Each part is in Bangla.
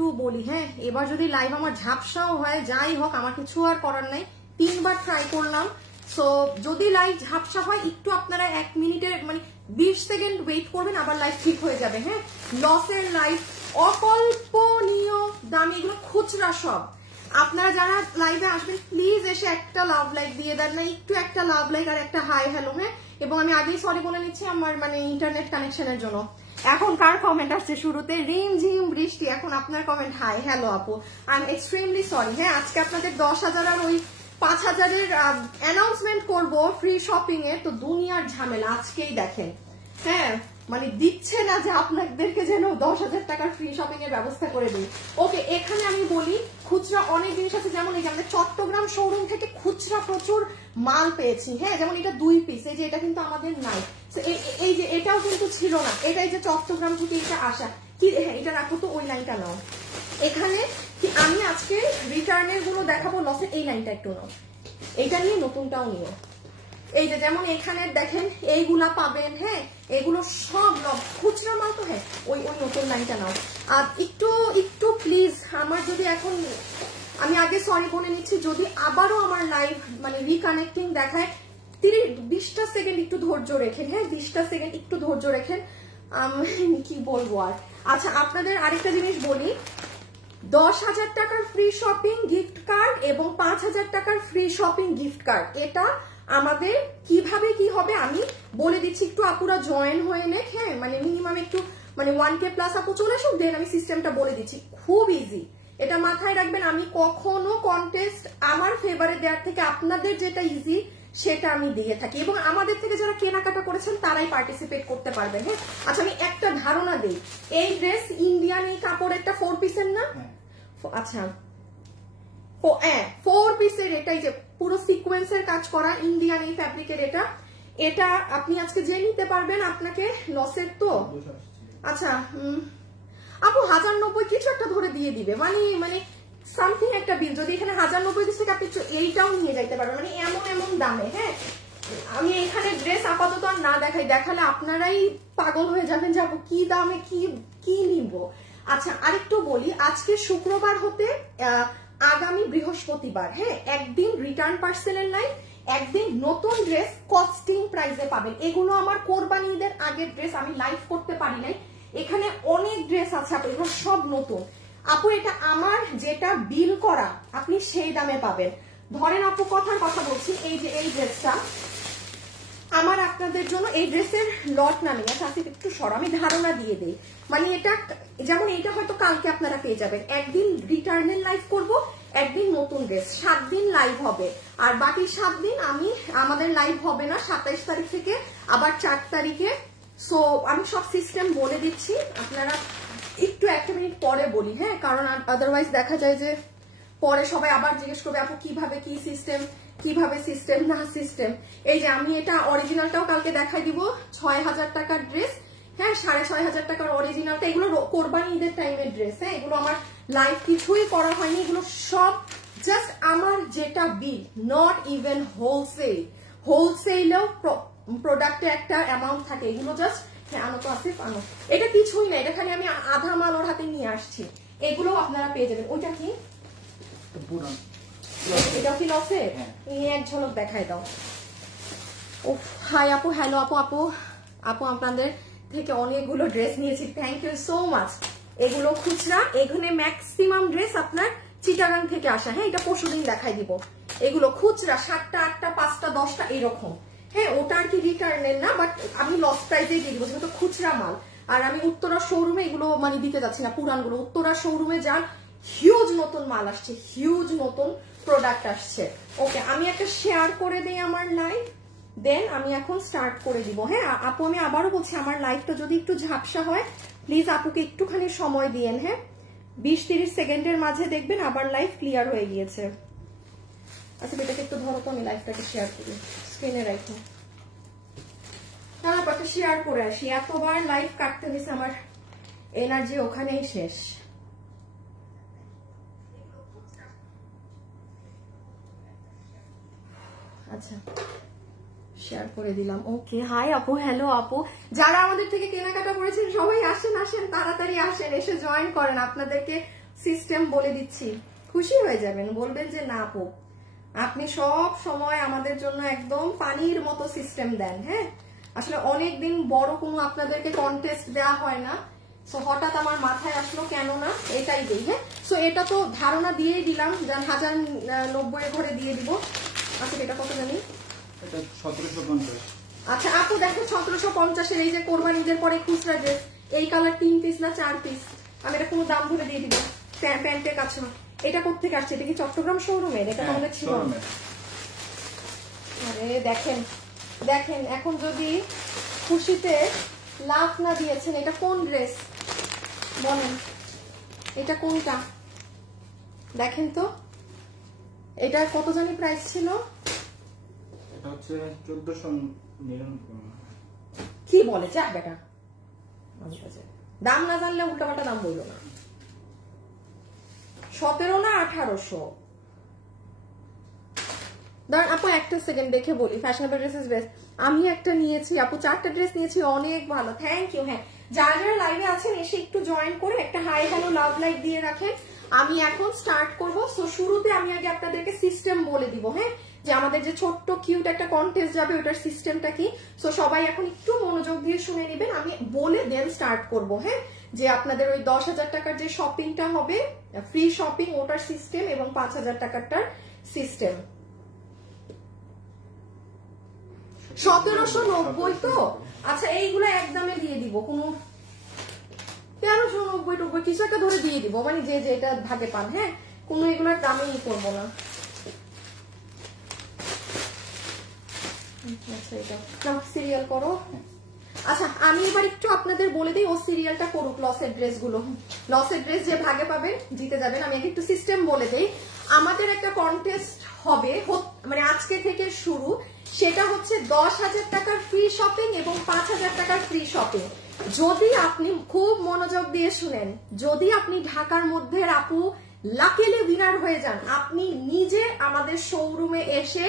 একটু বলি, হ্যাঁ এবার যদি লাইভ আমার ঝাপসাও হয়, যাই হোক আমার কিছু আর করার নাই, 3 বার ট্রাই করলাম। সো যদি লাইভ ঝাপসা হয় একটু আপনারা 1 মিনিটের মানে 20 সেকেন্ড ওয়েট করবেন, আবার লাইভ ঠিক হয়ে যাবে। হ্যাঁ, লসের লাইভ অকল্পনীয় দামি, এগুলো খুচরা সব। আপনারা যারা লাইভে আসবেন প্লিজ এসে একটা লাভ লাইক দিয়ে দেন না, একটু একটা লাভ লাইক আর একটা হাই হ্যালো। হ্যাঁ, এবং আমি আগেই সরি বলে নিচ্ছি আমার মানে ইন্টারনেট কানেকশনের জন্য। এখন কার কমেন্ট আসছে শুরুতে? রিমঝিম বৃষ্টি। এখন আপনার কমেন্ট হাই হ্যালো আপু, আই এম এক্সট্রিমলি সরি। হ্যাঁ, আজকে আপনাদের 10,000 আর ওই 5,000-এর অ্যানাউন্সমেন্ট করবো ফ্রি শপিং এ, তো দুনিয়ার ঝামেলা আজকেই দেখেন। হ্যাঁ, মানে দিচ্ছে না যে আপনাদেরকে যেন 10,000 টাকার ফ্রি শপিং এর ব্যবস্থা করে দিই। ওকে, এখানে আমি বলি খুচরা অনেক জিনিস আছে, যেমন এই যে আমাদের চট্টগ্রাম শোরুম থেকে খুচরা প্রচুর মাল পেয়েছি। হ্যাঁ, যেমন এটা 2 পিস, এই যে এটা কিন্তু আমাদের নাই, এই যে এটাও কিন্তু ছিল না, এটাই যে চট্টগ্রাম থেকে এটা আসা। কি হ্যাঁ, এটা রাখো তো, ওই লাইনটা নাও। এখানে আমি আজকে রিটার্নের গুলো দেখাবো, লসের এই লাইনটা একটু নাও, এইটা নিয়ে নতুনটাও নিও। এই যে যেমন এখানে দেখেন এইগুলা পাবেন। হ্যাঁ, এগুলো সব খুচরা মাল তো। হ্যাঁ, ওই নতুন লাইনটা নাও। আর একটু প্লিজ, আমার যদি এখন আমি আগে সরি বলে নিচ্ছি, যদি আবারও আমার লাইভ মানে রিকানেক্টিং দেখায় 20টা সেকেন্ড একটু ধৈর্য রেখেন। হ্যাঁ, 20টা সেকেন্ড একটু ধৈর্য রেখেন। কি বলবো আর। আচ্ছা, আপনাদের আরেকটা জিনিস বলি, 10,000 টাকার ফ্রি শপিং গিফট কার্ড এবং 5,000 টাকার ফ্রি শপিং গিফট কার্ড, এটা আমাদের কিভাবে কি হবে আমি বলে দিচ্ছি, একটু আপুরা জয়েন হয়ে নেক। হ্যাঁ, মানে মিনিমাম একটু মানে 1K প্লাস আপু চলে আসুক, দেন আমি সিস্টেমটা বলে দিচ্ছি। খুব ইজি, এটা মাথায় রাখবেন। আমি কখনো কন্টেস্ট আমার ফেভারে দেওয়ার থেকে আপনাদের যেটা ইজি সেটা আমি দিয়ে থাকি, এবং আমাদের থেকে যারা কেনাকাটা করেছেন তারাই পার্টিসিপেট করতে পারবেন। হ্যাঁ, আচ্ছা আমি একটা ধারণা দিই, এই ড্রেস ইন্ডিয়ান এই কাপড়েরটা 4 পিসের না? আচ্ছা, 4 পিসের, এটাই যে পুরো সিকোয়েন্সের কাজ করা ইন্ডিয়ান এই ফ্যাব্রিকের, এটা আপনি আজকে যে নিতে পারবেন আপনাকে লসের তো। আচ্ছা আপু 1090 কিছু একটা ধরে দিয়ে দিবে, মানে সামথিং একটা বিল। যদি এখানে 1090 দিচ্ছে আপনি এইটাও নিয়ে যাইতে পারবেন, মানে এমন দামে। হ্যাঁ, আমি এখানে ড্রেস আপাতত আর না দেখাই, দেখালে আপনারাই পাগল হয়ে যাবেন যে আপু কি দামে কি নিব। আচ্ছা, আরেকটু বলি, আজকে শুক্রবার হতে আগামী বৃহস্পতিবার, হ্যাঁ, একদিন রিটার্ন পার্সেলের লাইভ, একদিন নতুন ড্রেস কস্টিং প্রাইসে পাবেন। এগুলো আমার কোরবানি ঈদের আগের ড্রেস, আমি লাইভ করতে পারি নাই। এখানে অনেক ড্রেস আছে আপু, এগুলো সব নতুন। আপু এটা আমার যেটা বিল করা আপনি সেই দামে পাবেন। ধরেন আপু কথার কথা বলছি, এই যে এই ড্রেসটা আমার আপনাদের জন্য, এই ড্রেসের লট না নেই। আচ্ছা একটু সর, আমি ধারণা দিয়ে দিই। মানে এটা যেমন এইটা হয়তো কালকে আপনারা পেয়ে যাবেন, একদিন রিটার্নের লাইভ করব, একদিন নতুন ড্রেস, 7 দিন লাইভ হবে। আর বাকি 7 দিন আমাদের লাইভ হবে না, 27 তারিখ থেকে আবার 4 তারিখে। সো আমি সব সিস্টেম বলে দিচ্ছি, আপনারা একটু 1 মিনিট পরে বলি। হ্যাঁ, কারণ আদারওয়াইজ দেখা যায় যে পরে সবাই আবার জিজ্ঞেস করবে আপু কিভাবে কি সিস্টেম, কিভাবে সিস্টেম না সিস্টেম। এই যে আমি এটা অরিজিনালটাও কালকে দেখাই দিব, 6,000 টাকার ড্রেস। হ্যাঁ, 6,500 টাকার অরিজিনালটা, এগুলো কোরবানি ঈদের টাইমের ড্রেস। হ্যাঁ, এগুলো আমার লাইভ কিছুই করা হয়নি, এগুলো সব জাস্ট আমার যেটা বিল, নট ইভেন হোলসেলেও প্রোডাক্টে একটা অ্যামাউন্ট থাকে, এগুলো জাস্ট। হ্যাঁ, আনো তো আসিফ আনো, এটা কিছুই না, এটা খালি আমি আধা মাল ওর হাতে নিয়ে আসছি। এগুলো আপনারা পেয়ে যাবেন। ওইটা কি, এটাও কি লসে? এক ঝলক দেখাই দাও। ও হাই আপু, হ্যালো আপু আপনাদের থেকে অনেকগুলো ড্রেস নিয়েছি, থ্যাংক ইউ সো মাচ। এগুলো খুচরা, এখানে ম্যাক্সিমাম ড্রেস আপনার চিটাগাং থেকে আসা। হ্যাঁ, এটা পরশুদিন দেখাই দিব। এগুলো খুচরা 7টা 8টা 5টা 10টা এরকম। হ্যাঁ, ওটা আর কি রিটার্নের না, বাট আমি লস প্রাইসেই দিয়ে দিব যেহেতু খুচরা মাল। আর আমি উত্তরা শোরুমে এগুলো মানে দিতে যাচ্ছি না, পুরানগুলো উত্তরা শোরুমে যান, হিউজ নতুন মাল আসছে, হিউজ নতুন প্রোডাক্ট আসছে। ওকে, আমি একটা শেয়ার করে দিই আমার লাইভ, দেন আমি এখন স্টার্ট করে দিব। হ্যাঁ আপু, আমি আবারও বলছি আমার লাইভটা যদি একটু ঝাপসা হয় প্লিজ আপুকে একটুখানি সময় দিয়েন। হ্যাঁ, 20-30 সেকেন্ডের মাঝে দেখবেন আবার লাইভ ক্লিয়ার হয়ে গিয়েছে। আচ্ছা এটাকে একটু ধরো তো, আমি লাইভটাকে শেয়ার করি, স্ক্রিনে রাখো। তারপর শেয়ার করে আসি, এতবার লাইভ কাটতে হয়েছে, আমার এনার্জি ওখানেই শেষ। আচ্ছা শেয়ার করে দিলাম। ওকে, হাই আপু, হ্যালো আপু, যারা আমাদের থেকে কেনাকাটা করেছেন সবাই আসেন তাড়াতাড়ি আসেন, এসে জয়েন করেন। আপনাদেরকে সিস্টেম বলে দিচ্ছি, খুশি হয়ে যাবেন, বলবেন যে না আপু আপনি সব সময় আমাদের জন্য একদম পানির মতো সিস্টেম দেন। হ্যাঁ, আসলে অনেকদিন বড় কোনো আপনাদেরকে কন্টেস্ট দেওয়া হয় না, সো হঠাৎ আমার মাথায় আসলো কেন না এটাই দিই। হ্যাঁ, সো এটা তো ধারণা দিয়েই দিলাম, যান 1090 এর ঘরে দিয়ে দিব। আচ্ছা এটা কত জানি, এটা 1750। আচ্ছা আপু দেখো 1750 এর এই যে কোরবানি ঈদের পরে খুচরা ড্রেস, এই কালার 3 পিস না 4 পিস, আমি এটা কোনো দাম ধরে দিয়ে দিব, প্যান্টের কাছে। এটা কোথেকে আসছে? এটা কি চট্টগ্রাম শোরুমের? এটা আমাদের ছিল। আরে দেখেন দেখেন, এখন যদি খুশিতে লাভ না দিয়েছেন, এটা কোন ড্রেস বলেন, এটা কোনটা দেখেন তো। এটার কত জানি প্রাইস ছিল? এটা হচ্ছে 1499। কি বলে চাক বেটা, দাম না জানলে উল্টাপাল্টা দাম বললো না। 17 না 1800? দাঁড়ান আপু একটা সেকেন্ড দেখে বলি, ফ্যাশনেবল ড্রেসেস বেস্ট। আমি একটা নিয়েছি আপু, 4টা ড্রেস নিয়েছি, অনেক ভালো, থ্যাংক ইউ। হ্যাঁ, যারা যারা লাইভে আছেন এসে একটু জয়েন করে একটা হাই হ্যালো লাভ লাইক দিয়ে রাখেন। আমি এখন স্টার্ট করবো। সো শুরুতে আমি আগে আপনাদেরকে সিস্টেম বলে দিব। হ্যাঁ, যে আমাদের যে ছোট্ট কিউট একটা কন্টেস্ট যাবে ওটার সিস্টেমটা কি। সো সবাই এখন একটু মনোযোগ দিয়ে শুনে নেবেন, আমি বলে দেন স্টার্ট করব। হ্যাঁ, যে আপনাদের ওই 10,000 টাকার যে শপিংটা হবে ফ্রি শপিং, ওটার সিস্টেম এবং 5,000 টাকারটার সিস্টেম। 1790 তো? আচ্ছা এইগুলো একদমে দিয়ে দিব, কোনো 1390 কিছু একটা ধরে দিয়ে দিব, মানে যে যেটা ভাগে পান। হ্যাঁ, কোনো এগুলোর দামেই করবো না। আচ্ছা এটা সিরিয়াল করো। আচ্ছা আমি এবার একটু আপনাদের বলে দিই, ও সিরিয়ালটা করুক। লসের ড্রেস গুলো, লসের ড্রেস যে ভাগে পাবেন জিতে যাবেন। আমি একটু সিস্টেম বলে দিই। আমাদের একটা কন্টেস্ট হবে, মানে আজকে থেকে শুরু, সেটা হচ্ছে 10,000 টাকার ফ্রি শপিং এবং 5,000 টাকার ফ্রি শপিং। যদি আপনি খুব মনোযোগ দিয়ে শুনেন, যদি আপনি ঢাকার মধ্যে আপু লাকিলি উইনার হয়ে যান, আপনি নিজে আমাদের শোরুমে এসে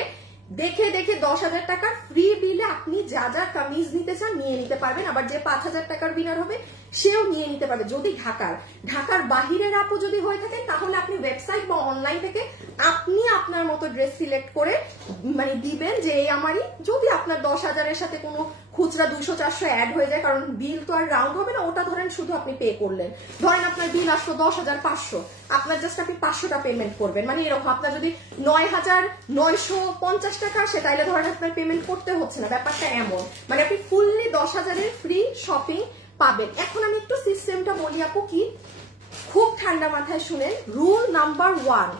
দেখে দেখে 10,000 টাকার ফ্রি বিলে আপনি যা যা কামিজ নিতে চান নিয়ে নিতে পারবেন। আবার যে 5,000 টাকার বিনার হবে সেও নিয়ে নিতে পারবে। যদি ঢাকার বাহিরের আপু যদি হয়ে থাকে, তাহলে আপনি ওয়েবসাইট বা অনলাইন থেকে আপনি আপনার মতো ড্রেস সিলেক্ট করে মানে দিবেন যে এই আমারই। যদি আপনার 10,000-এর সাথে কোনো খুচরা 200-400 অ্যাড হয়ে যায়, কারণ বিল তো আর রাউন্ড হবে না, ওটা ধরেন শুধু আপনি পে করলেন। ধরেন আপনার বিল আসলো 10,500, আপনার জাস্ট আপনি 500টা পেমেন্ট করবেন, মানে এরকম। আপনার যদি 9,950 টাকা আসে, তাইলে ধরেন আপনার পেমেন্ট করতে হচ্ছে না, ব্যাপারটা এমন। মানে আপনি ফুললি 10,000-এর ফ্রি শপিং পাবেন। এখন আমি একটু সিস্টেমটা বলি আপু, কি খুব ঠান্ডা মাথায় শুনেন। রুল নাম্বার 1,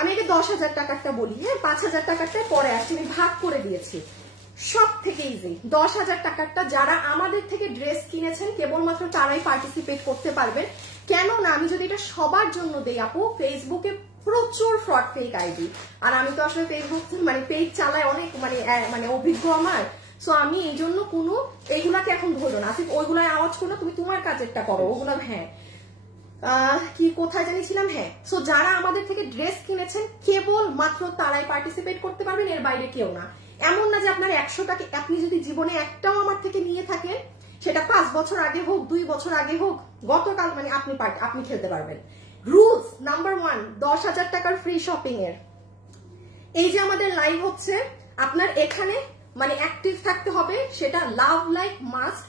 আমি এটা 10,000 টাকারটা বলি। হ্যাঁ, 5,000 টাকারটা পরে আসছে, আমি ভাগ করে দিয়েছি। সব থেকে ইজি 10,000 টাকারটা যারা আমাদের থেকে ড্রেস কিনেছেন কেবলমাত্র তারাই পার্টিসিপেট করতে পারবেন। কেননা আমি যদি এটা সবার জন্য দেই আপু, ফেসবুকে প্রচুর ফ্রড ফেক আইডি, আর আমি তো আসলে ফেসবুক মানে পেজ চালাই অনেক, মানে অভিজ্ঞ আমার। সো আমি এই জন্য কোনো এইগুলাকে এখন ধরো না, আসিফ ওইগুলায় আওয়াজ করো, তুমি তোমার কাজেরটা করো ওগুলো। হ্যাঁ, কি কোথায় জানিয়েছিলাম? হ্যাঁ, সো যারা আমাদের থেকে ড্রেস কিনেছেন কেবল মাত্র তারাই পার্টিসিপেট করতে পারবেন, এর বাইরে কেউ না। এমন না যে আপনার 100 টাকা আপনি যদি জীবনে একটাও আমার থেকে নিয়ে থাকেন, সেটা 5 বছর আগে হোক, 2 বছর আগে হোক, গতকাল, মানে আপনি খেলতে পারবেন। রুলস নাম্বার 1, 10,000 টাকার ফ্রি শপিং এর এই যে আমাদের লাইভ হচ্ছে, আপনার এখানে মানে অ্যাক্টিভ থাকতে হবে, সেটা লাভ লাইক মাস্ট।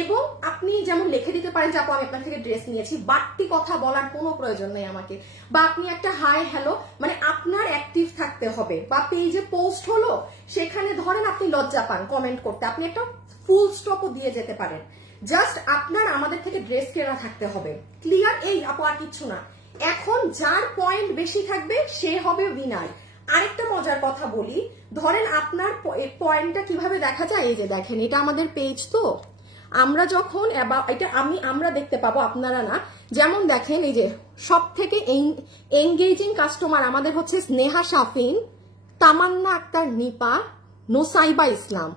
এবং আপনি যেমন লিখে দিতে পারেন যে আপু আমি আপনার থেকে ড্রেস নিয়েছি, বাড়তি কথা বলার কোনো প্রয়োজন নেই আমাকে। বা আপনি একটা হাই হ্যালো, মানে আপনার অ্যাক্টিভ থাকতে হবে। বা পেজে পোস্ট হলো, সেখানে ধরেন আপনি লজ্জা পান কমেন্ট করতে, আপনি একটা ফুল স্টপও দিয়ে যেতে পারেন। জাস্ট আপনার আমাদের থেকে ড্রেস কেনা থাকতে হবে। ক্লিয়ার? এই আপু আর কিচ্ছু না। এখন যার পয়েন্ট বেশি থাকবে সে হবে উইনার। আরেকটা মজার কথা বলি, ধরেন আপনার পয়েন্টটা কিভাবে দেখা যায়, এই যে দেখেন এটা আমাদের পেজ, তো আমরা যখন এটা আমরা দেখতে পাবো, আপনারা না। যেমন দেখেন এই যে সব থেকে এঙ্গেজিং কাস্টমার আমাদের হচ্ছে স্নেহা শাফিন, তামান্না আক্তার নিপা, নোসাইবা ইসলাম।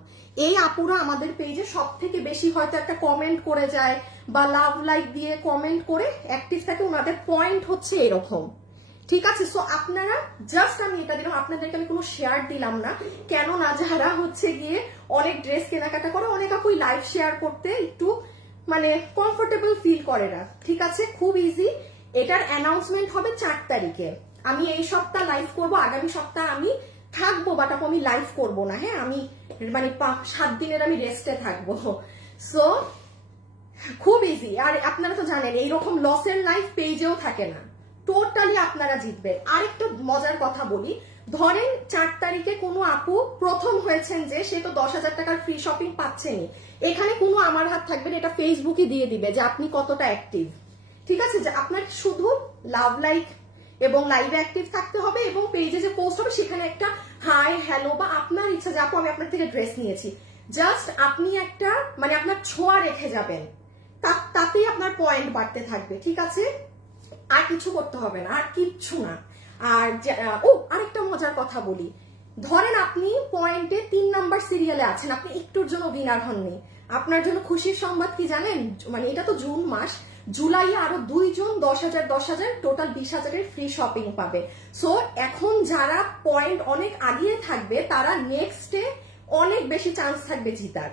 এই আপুরা আমাদের পেজে সব থেকে বেশি হয়তো একটা কমেন্ট করে যায় বা লাভ লাইক দিয়ে কমেন্ট করে অ্যাক্টিভ থাকে, ওনাদের পয়েন্ট হচ্ছে এরকম। ঠিক আছে, সো আপনারা জাস্ট আমি এটা দিলাম, আপনাদেরকে আমি কোনো শেয়ার দিলাম না, কেননা যারা হচ্ছে গিয়ে অনেক ড্রেস কেনাকাটা করে, অনেক আপুই লাইভ শেয়ার করতে একটু মানে কমফোর্টেবল ফিল করে না। ঠিক আছে, খুব ইজি। এটার অ্যানাউন্সমেন্ট হবে 4 তারিখে। আমি এই সপ্তাহ লাইভ করব, আগামী সপ্তাহ আমি থাকবো, বাট আপু আমি লাইভ করব না। হ্যাঁ, আমি মানে 7 দিনের আমি রেস্টে থাকবো। সো খুব ইজি। আর আপনারা তো জানেন এইরকম লসের লাইভ পেজেও থাকে না, টোটালি আপনারা জিতবেন। আরেকটা মজার কথা বলি, ধরেন 4 তারিখে কোনো আপু প্রথম হয়েছেন যে সে তো 10,000 টাকার ফ্রি শপিং পাচ্ছেনই, এখানে কোনো আমার হাত থাকবে না, এটা ফেসবুকই দিয়ে দিবে যে আপনি কতটা অ্যাক্টিভ। ঠিক আছে, যে আপনার শুধু লাভ লাইক এবং লাইভে অ্যাক্টিভ থাকতে হবে এবং পেজে যে পোস্ট হবে সেখানে একটা হাই হ্যালো বা আপনার ইচ্ছা যে আপু আমি আপনার থেকে ড্রেস নিয়েছি, জাস্ট আপনি একটা মানে আপনার ছোঁয়া রেখে যাবেন, তাতেই আপনার পয়েন্ট বাড়তে থাকবে। ঠিক আছে, আর কিছু করতে হবে না, আর কিচ্ছু না। আর আরেকটা মজার কথা বলি, ধরেন আপনি পয়েন্টে 3 নাম্বার সিরিয়ালে আছেন, আপনি একটুর জন্য উইনার হননি, আপনার জন্য খুশির সংবাদ কি জানেন? মানে এটা তো জুন মাস, জুলাইয়ে আরো 2 জন 10,000 টোটাল 20,000 ফ্রি শপিং পাবে। সো এখন যারা পয়েন্ট অনেক আগিয়ে থাকবে তারা নেক্সটে অনেক বেশি চান্স থাকবে জিতার।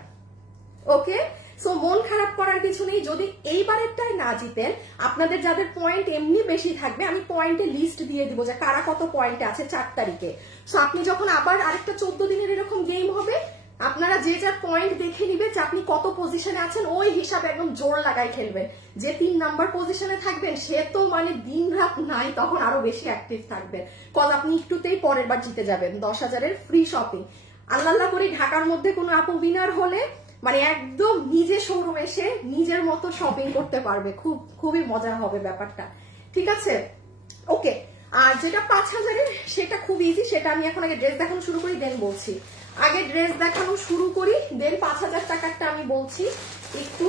ওকে, সো মন খারাপ করার কিছু নেই। যদি এইবারেরটাই না জিতেন, আপনাদের যাদের পয়েন্ট এমনি বেশি থাকবে আমি পয়েন্টে লিস্ট দিয়ে দিব যে কারা কত পয়েন্টে আছে 4 তারিখে। সো আপনি যখন আবার আরেকটা 14 দিনের এরকম গেম হবে, আপনারা যে যার পয়েন্ট দেখে নিবে যে আপনি কত পজিশনে আছেন, ওই হিসাবে একদম জোর লাগাই খেলবেন। যে 3 নাম্বার পজিশনে থাকবেন সে তো মানে দিন রাত নাই, তখন আরো বেশি অ্যাক্টিভ থাকবেন, কজ আপনি একটুতেই পরের বার জিতে যাবেন 10,000 ফ্রি শপিং। আল্লাহ করি ঢাকার মধ্যে কোনো আপু উইনার হলে মানে একদম নিজে শোরুম এসে নিজের মতো শপিং করতে পারবে, খুবই মজা হবে ব্যাপারটা। ঠিক আছে, ওকে। আর যেটা 5,000 সেটা খুব ইজি, সেটা আমি এখন আগে ড্রেস দেখানো শুরু করি দেন বলছি। আগে ড্রেস দেখানো শুরু করি দেন 5,000 টাকারটা আমি বলছি। একটু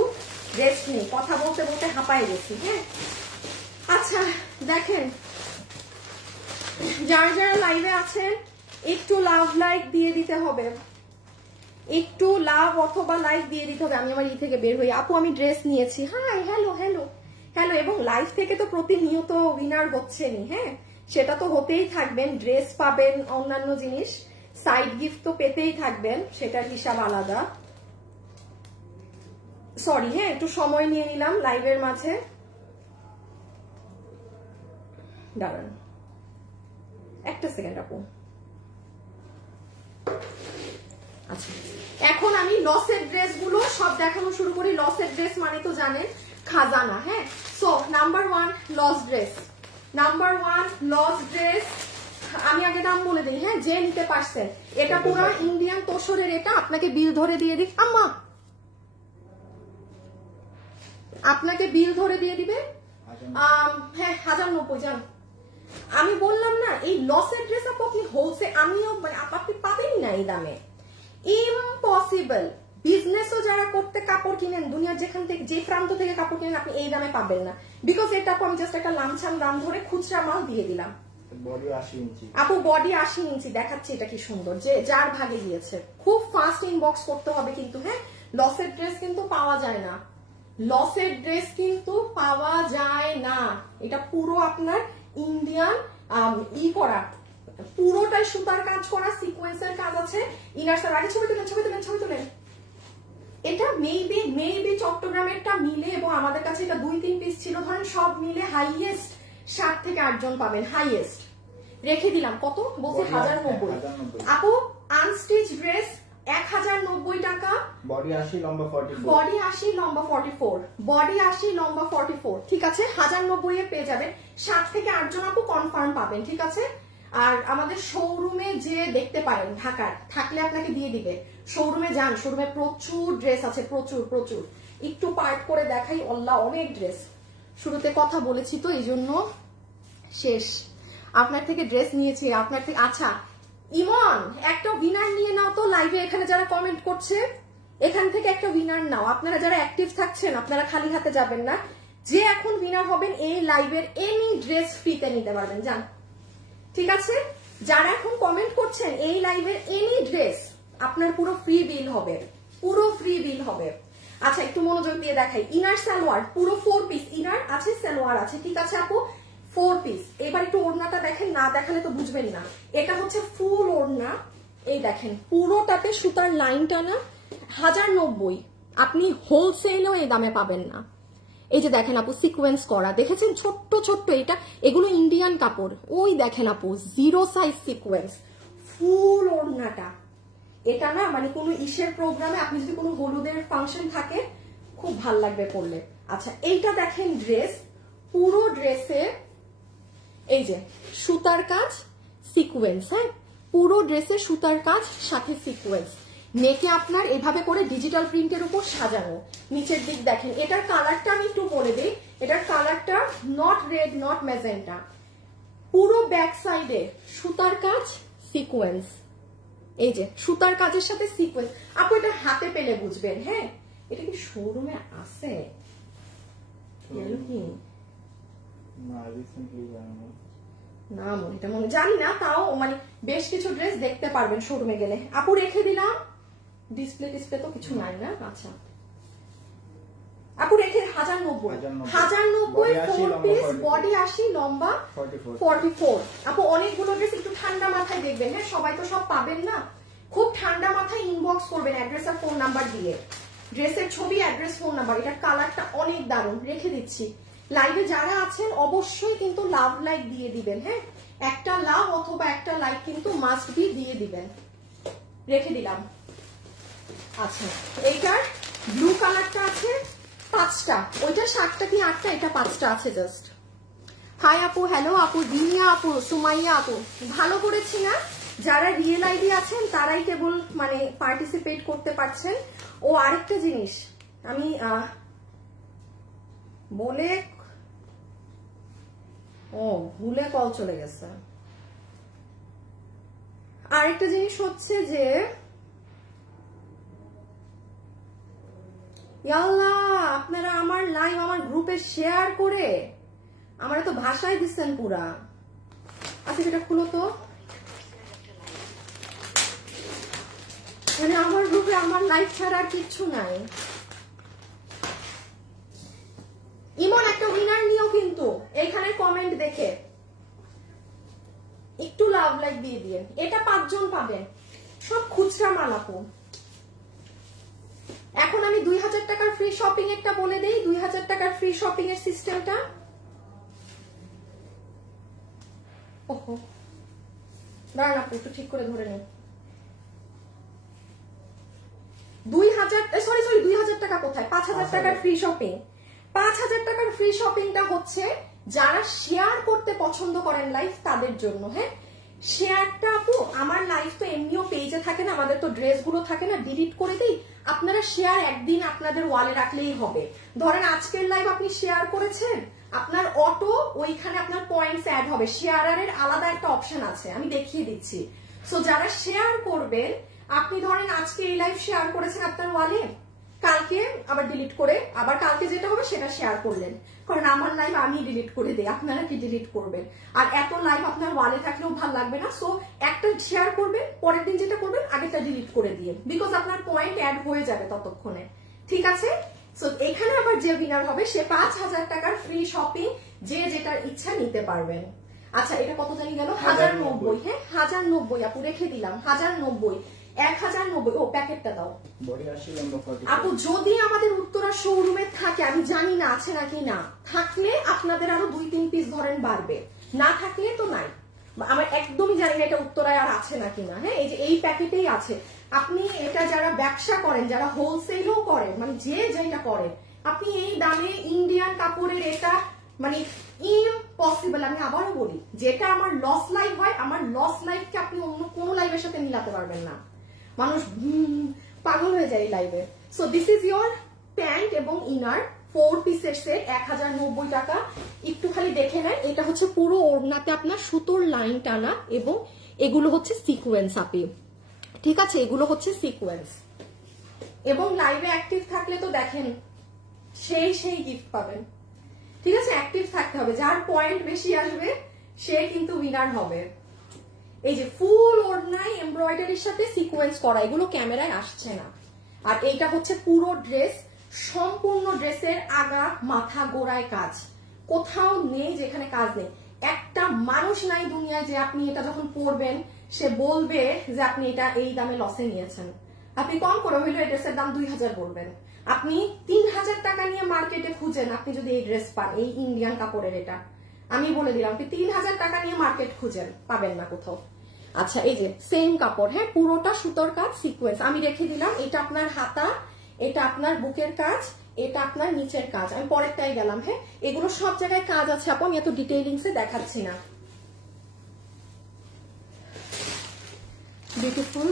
ড্রেস নিয়ে কথা বলতে বলতে হাঁপায় গেছি। হ্যাঁ, আচ্ছা দেখেন, যারা যারা লাইভে আছেন একটু লাভ লাইক দিয়ে দিতে হবে, একটু লাভ অথবা লাইক দিয়ে দিতে হবে। আমি আমার থেকে বের হই, আপু আমি ড্রেস নিয়েছি, হাই হ্যালো হ্যালো হ্যালো। এবং লাইভ থেকে তো প্রতিনিয়ত উইনার হচ্ছেনই, হ্যাঁ সেটা তো হতেই থাকবেন, ড্রেস পাবেন, অন্যান্য জিনিস সাইড গিফট তো পেতেই থাকবেন, সেটার হিসাব আলাদা। সরি হ্যাঁ, একটু সময় নিয়ে নিলাম লাইভের মাঝে, দাঁড়ান একটা সেকেন্ড আপু। আচ্ছা, এখন আমি লসের ড্রেস গুলো সব দেখানো শুরু করি। লসের ড্রেস মানে তো জানেন খাজানা। হ্যাঁ, so number 1 loss dress, number 1 loss dress. আমি আগে দাম বলে দিই, হ্যাঁ যে নিতে পারছেন, এটা পুরো ইন্ডিয়ান তোষরের, এটা আপনাকে বিল ধরে দিয়ে দিক আম্মা, আপনাকে বিল ধরে দিয়ে দিবে হ্যাঁ 1090 জান। আমি বললাম না এই লসের ড্রেস আপনি হোলসেল, আমিও মানে আপনি পাবেনই না এই দামে, ইম্পসিবল। বিজনেসও যারা করতে কাপড় কিনেন দুনিয়ার যেখান থেকে যে প্রান্ত থেকে কাপড় কিনেন আপনি এই দামে পাবেন না, বিকজ এটা আমি জাস্ট একটা লামছাম দাম ধরে খুচরা মাল দিয়ে দিলাম। বডি 80 ইঞ্চি আপু, বডি 80 ইঞ্চি দেখাচ্ছে, এটা কি সুন্দর, যে যার ভাগে গিয়েছে। খুব ফাস্ট ইনবক্স করতে হবে কিন্তু, হ্যাঁ লসের ড্রেস কিন্তু পাওয়া যায় না, লসের ড্রেস কিন্তু পাওয়া যায় না। এটা পুরো আপনার ইন্ডিয়ান করা, পুরোটাই সুতার কাজ করা, সিকোয়েন্সের কাজ আছে, ইনার সাইড। আগে ছবি তুলেন ছবি তুলেন ছবি তুলেন। এটা মেবি চট্টগ্রামেরটা মিলে এবং আমাদের কাছে এটা 2-3 পিস ছিল, ধরেন সব মিলে হাইয়েস্ট 7 থেকে 8 জন পাবেন, হাইয়েস্ট রেখে দিলাম। কত বলছে? 1090। আপু আনস্টিচ ড্রেস 1090 টাকা, বডি 80 লম্বা 44, বডি 80 লম্বা 44, বডি 80 লম্বা 44। ঠিক আছে, 1090 এ পেয়ে যাবেন, 7 থেকে 8 জন আপু কনফার্ম পাবেন। ঠিক আছে, আর আমাদের শোরুমে যে দেখতে পারেন, ঢাকার থাকলে আপনাকে দিয়ে দিবে, শোরুমে যান, শোরুমে প্রচুর ড্রেস আছে, প্রচুর প্রচুর। একটু পার্ট করে দেখাই, আল্লাহ অনেক ড্রেস। শুরুতে কথা বলেছি তো এই জন্য শেষ। আপনার থেকে ড্রেস নিয়েছি, আপনার থেকে। আচ্ছা ইমন, একটা উইনার নিয়ে নাও তো লাইভে, এখানে যারা কমেন্ট করছে এখান থেকে একটা উইনার নাও। আপনারা যারা অ্যাক্টিভ থাকছেন আপনারা খালি হাতে যাবেন না, যে এখন উইনার হবেন এই লাইভের এনি ড্রেস ফ্রিতে নিতে পারবেন, যান। ঠিক আছে, যারা এখন কমেন্ট করছেন এই লাইভের এনি ড্রেস আপনার পুরো ফ্রি বিল হবে, পুরো ফ্রি বিল হবে। আচ্ছা একটু মনোযোগ দিয়ে দেখাই, ইনার সালোয়ার পুরো 4 পিস ইনার আছে, সালোয়ার আছে। ঠিক আছে আপু, 4 পিস। এবার একটু ওড়নাটা দেখেন, না দেখালে তো বুঝবেন না। এটা হচ্ছে ফুল ওড়না, এই দেখেন পুরোটাতে সুতার লাইন টানা, 1090। আপনি হোলসেলও এই দামে পাবেন না, এই যে দেখেন আপু সিকোয়েন্স করা, দেখেছেন ছোট্ট ছোট্ট, এটা এগুলো ইন্ডিয়ান কাপড়। ওই দেখেন আপু 0 সাইজ সিকোয়েন্স, ফুল ওড়নাটা। এটা না মানে কোনো ইসের প্রোগ্রামে আপনি যদি কোনো হলুদের ফাংশন থাকে খুব ভাল লাগবে পরলে। আচ্ছা এইটা দেখেন ড্রেস, পুরো ড্রেসে এই যে সুতার কাজ সিকোয়েন্স, হ্যাঁ পুরো ড্রেসে সুতার কাজ সাথে সিকোয়েন্স, নেকে আপনার এভাবে করে ডিজিটাল প্রিন্টের উপর সাজানো। নিচের দিক দেখেন, এটার কালারটা আমি একটু বলে দিই, এটার কালারটা নট রেড নট ম্যাজেন্টা, পুরো ব্যাক সাইডে সুতার কাজ সিকোয়েন্স, এই যে সুতার কাজের সাথে সিকোয়েন্স। আপু এটা হাতে পেলে বুঝবেন। হ্যাঁ এটা কি শোরুমে আছে না এটা মনে জানি না, তাও মানে বেশ কিছু ড্রেস দেখতে পারবেন শোরুমে গেলে। আপু রেখে দিলাম, ডিসপ্লে তো কিছু নাই না। আচ্ছা আপু রেখে 1090 4 পিস, বডি 80, লম্বা 44। আপু অনেকগুলো ড্রেস একটু ঠান্ডা মাথায় দেখবেন, হ্যাঁ সবাই তো সব পাবেন না, খুব ঠান্ডা মাথায় ইনবক্স করবেন অ্যাড্রেস আর ফোন নাম্বার দিয়ে, ড্রেসের ছবি অ্যাড্রেস ফোন নাম্বার। এটার কালারটা অনেক দারুণ, রেখে দিচ্ছি। লাইভে যারা আছেন অবশ্যই কিন্তু লাভ লাইক দিয়ে দিবেন, হ্যাঁ একটা লাভ অথবা একটা লাইক কিন্তু মাস্ট বি দিয়ে দিবেন, রেখে দিলাম। আচ্ছা এইটার ব্লু কালারটা আছে 5টা, ওইটা 7টা কি 8টা, এটা 5টা আছে জাস্ট। হাই আপু, হ্যালো আপু, দিনিয়া আপু, সুমাইয়া আপু, ভালো করেছি না? যারা রিয়েল আইডি আছেন তারাই কেবল মানে পার্টিসিপেট করতে পারছেন। ও আরেকটা জিনিস আমি বলে ভুলে কল চলে গেছে। আরেকটা জিনিস হচ্ছে যে আপনারা আমার লাইভ আমার গ্রুপে শেয়ার করে আমার তো ভাষায় দিচ্ছেন পুরা। আচ্ছা সেটা খুলো তো, মানে আমার গ্রুপে আমার লাইভ ছাড়া আর কিচ্ছু নাই। ইমন একটা উইনার নিও কিন্তু এখানে কমেন্ট দেখে একটু লাভ লাইক দিয়ে দিয়ে। এটা 5 জন পাবেন, সব খুচরা মাল আপু। এখন আমি 2000 টাকার ফ্রি শপিং একটা বলে দেই, 2000 টাকার ফ্রি শপিং এর সিস্টেমটা। ওহো দাঁড়ান আপু একটু ঠিক করে ধরে নিন। 2000 টাকা কোথায়, 5000 টাকার ফ্রি শপিং। 5000 টাকার ফ্রি শপিংটা হচ্ছে যারা শেয়ার করতে পছন্দ করেন লাইভ তাদের জন্য। হ্যাঁ শেয়ারটা আপু আমার লাইভ তো এমনিও পেজে থাকে না, আমাদের তো ড্রেস গুলো থাকে না, ডিলিট করে দিই। আপনারা শেয়ার একদিন আপনাদের ওয়ালে রাখলেই হবে। ধরেন আজকের লাইভ আপনি শেয়ার করেছেন, আপনার অটো ওইখানে আপনার পয়েন্টস অ্যাড হবে, শেয়ারের আলাদা একটা অপশন আছে, আমি দেখিয়ে দিচ্ছি। সো যারা শেয়ার করবেন, আপনি ধরেন আজকে এই লাইভ শেয়ার করেছেন আপনার ওয়ালে, কালকে আবার ডিলিট করে আবার কালকে যেটা হবে সেটা শেয়ার করলেন, কারণ আমার লাইভ আমি ডিলিট করে দিই, আপনারা কি ডিলিট করবেন? আর এত লাইভ আপনার ওয়ালে থাকলেও ভালো লাগবে না। সো একটা শেয়ার করবেন, পরের দিন যেটা করবেন আগেটা ডিলিট করে দিয়ে, বিকজ আপনার পয়েন্ট অ্যাড হয়ে যাবে ততক্ষণে, ঠিক আছে? সো এখানে আবার যে উইনার হবে সে 5000 টাকার ফ্রি শপিং যে যেটার ইচ্ছা নিতে পারবেন। আচ্ছা এটা কত জানি গেল, 1090। হ্যাঁ 1090 আপু রেখে দিলাম, 1090 1090। ও প্যাকেটটা দাও। আপু যদি আমাদের উত্তরা শোরুমে থাকে, আমি জানি না আছে নাকি না, থাকলে আপনাদের আরো 2-3 পিস ধরেন বাড়বে, না থাকলে তো নাই। আমার একদমই জানি না এটা উত্তরায় আর আছে নাকি না। হ্যাঁ এই যে এই প্যাকেটেই আছে। আপনি এটা যারা ব্যবসা করেন, যারা হোলসেলও করেন, মানে যে যেটা করেন, আপনি এই দামে ইন্ডিয়ান কাপড়ের এটা মানে ইম্পসিবল। আমি আবারও বলি, যেটা আমার লস লাইফ হয়, আমার লস লাইফকে আপনি অন্য কোনো লাইফের সাথে মিলাতে পারবেন না। মানুষ পাগল হয়ে যায় এই লাইভে। So this is your pant এবং ইনার 4 পিসের সেট, 1090 টাকা। একটু খালি দেখে নেন, এটা হচ্ছে পুরো ওড়নাতে আপনার সুতোর লাইন টানা এবং এগুলো হচ্ছে সিকোয়েন্স আপি, ঠিক আছে? এগুলো হচ্ছে সিকোয়েন্স। এবং লাইভে অ্যাক্টিভ থাকলে তো দেখেন সেই গিফট পাবেন, ঠিক আছে? অ্যাক্টিভ থাকতে হবে, যার পয়েন্ট বেশি আসবে সে কিন্তু উইনার হবে। এই যে ফুল ওড়নায় এমব্রয়ডারির সাথে সিকোয়েন্স করা, এগুলো ক্যামেরায় আসছে না। আর এইটা হচ্ছে পুরো ড্রেস, সম্পূর্ণ ড্রেসের আগা মাথা গোড়ায় কাজ, কোথাও নেই যেখানে কাজ নেই। একটা মানুষ নাই দুনিয়ায় যে আপনি এটা যখন পরবেন সে বলবে যে আপনি এটা এই দামে লসে নিয়েছেন। আপনি কম করে হইলো এই ড্রেসের দাম 2000 বলবেন। আপনি 3000 টাকা নিয়ে মার্কেটে খুঁজেন, আপনি যদি এই ড্রেস পান, এই ইন্ডিয়ান কাপড়ের, এটা আমি বলে দিলাম, আপনি 3000 টাকা নিয়ে মার্কেট খুঁজেন, পাবেন না কোথাও। আচ্ছা, এই যে সেম কাপড়, হ্যাঁ, পুরোটা সুতোর কাজ, সিকোয়েন্স আমি রেখে দিলাম। এটা আপনার হাতা, এটা আপনার বুকের কাজ, এটা আপনার নিচের কাজ। আমি পরেরটাই গেলাম। হ্যাঁ, এগুলো সব জায়গায় কাজ আছে, আপনি এত ডিটেইলিংসে দেখাচ্ছি না। বিউটিফুল।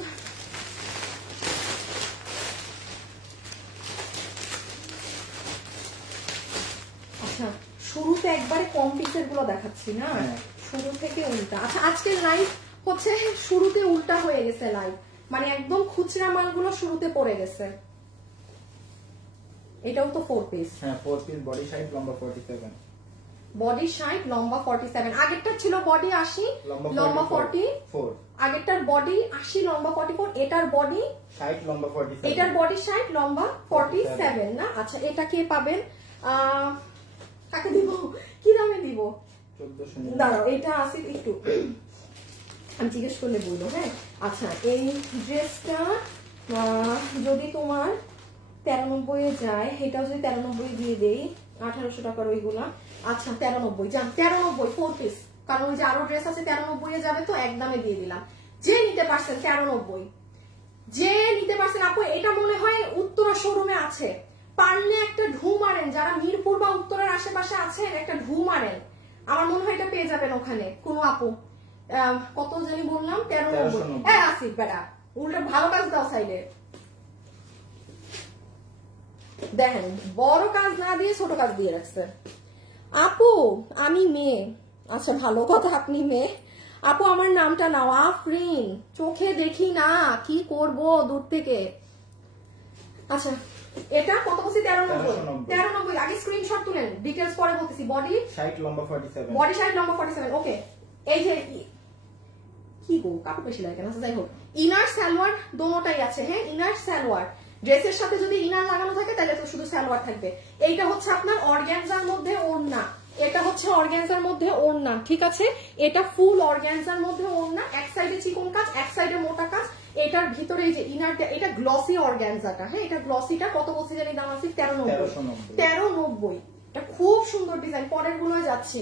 আচ্ছা, শুরুতে একবারে কম পিসের গুলো দেখাচ্ছি না, শুরু থেকে উল্টা। আচ্ছা, আজকের লাইভ হচ্ছে শুরুতে উল্টা হয়ে গেছে লাইভ, মানে একদম খুচরা মালগুলো শুরুতে পড়ে গেছে। এটাও তো 4 পিস। হ্যাঁ, 4 পিস, বডি সাইজ, লম্বা 47, বডি সাইজ, লম্বা 47। আগেরটা ছিল বডি 80, লম্বা 44। আগেরটার বডি 80, লম্বা 44। এটার বডি 60, লম্বা 47। এটার বডি 60, লম্বা 47 না? আচ্ছা, এটা কে পাবেন? কাকে দিব, কি দামে দিব? 1400। দাঁড়াও, এটা আছে একটু, আমি জিজ্ঞেস করলে বলবো। হ্যাঁ, আচ্ছা, এই ড্রেসটা যদি তোমার 93 এ যায়, এটাও যদি 93 দিয়ে দেই, 1800 টাকার ওইগুলা। আচ্ছা, 93 যান, 93 4 পিস, কারণ ওই যে আরো ড্রেস আছে 93 এ যাবে, তো একদমে দিয়ে দিলাম। যে নিতে পারছেন 93, যে নিতে পারছেন। আপু, এটা মনে হয় উত্তরা শোরুমে আছে, পারলে একটা ঢু মারেন, যারা মিরপুর বা উত্তরার আশেপাশে আছেন একটা ঢু মারেন, আমার মনে হয় এটা পেয়ে যাবেন ওখানে। কোন আপু কত জানি বললাম, 93। আসিফ বেটা, উল্টা ভালো কাজ দাও সাইডে। দেখেন, বড় কাজ না দিয়ে ছোট কাজ দিয়ে রাখছে। আপু, আমি মেয়ে। আচ্ছা, ভালো কথা, আপনি মেয়ে। আপু, আমার নামটা নাও, আফরিন। চোখে দেখি না, কি করব দূর থেকে। আচ্ছা, এটা কত বলছি? 93। আগে স্ক্রিনশট তুলেন, ডিটেইলস পরে বলতেছি। বডি 60, লম্বা 47। বডি 60, লম্বা 47। ওকে, এই যে কি গো, কাপড় বেশি লাগে না? যাই হোক, ইনার সালোয়ার দোনোটাই আছে। হ্যাঁ, ইনার সালোয়ার, ড্রেসের সাথে যদি ইনার লাগানো থাকে তাহলে তো শুধু সালোয়ার থাকবে। এইটা হচ্ছে আপনার অর্গানজার মধ্যে ওড়না, এটা হচ্ছে অর্গানজার মধ্যে ওড়না, ঠিক আছে? এটা ফুল অর্গানজার মধ্যে ওড়না, এক সাইডে চিকন কাজ, এক সাইডে মোটা কাজ। এটার ভিতরে এই যে ইনারটা, এটা গ্লসি অর্গানজাটা। হ্যাঁ, এটা গ্লসিটা কত বলছি জানি দাম আছে? 1390। এটা খুব সুন্দর ডিজাইন। পরের গুলোয় যাচ্ছে,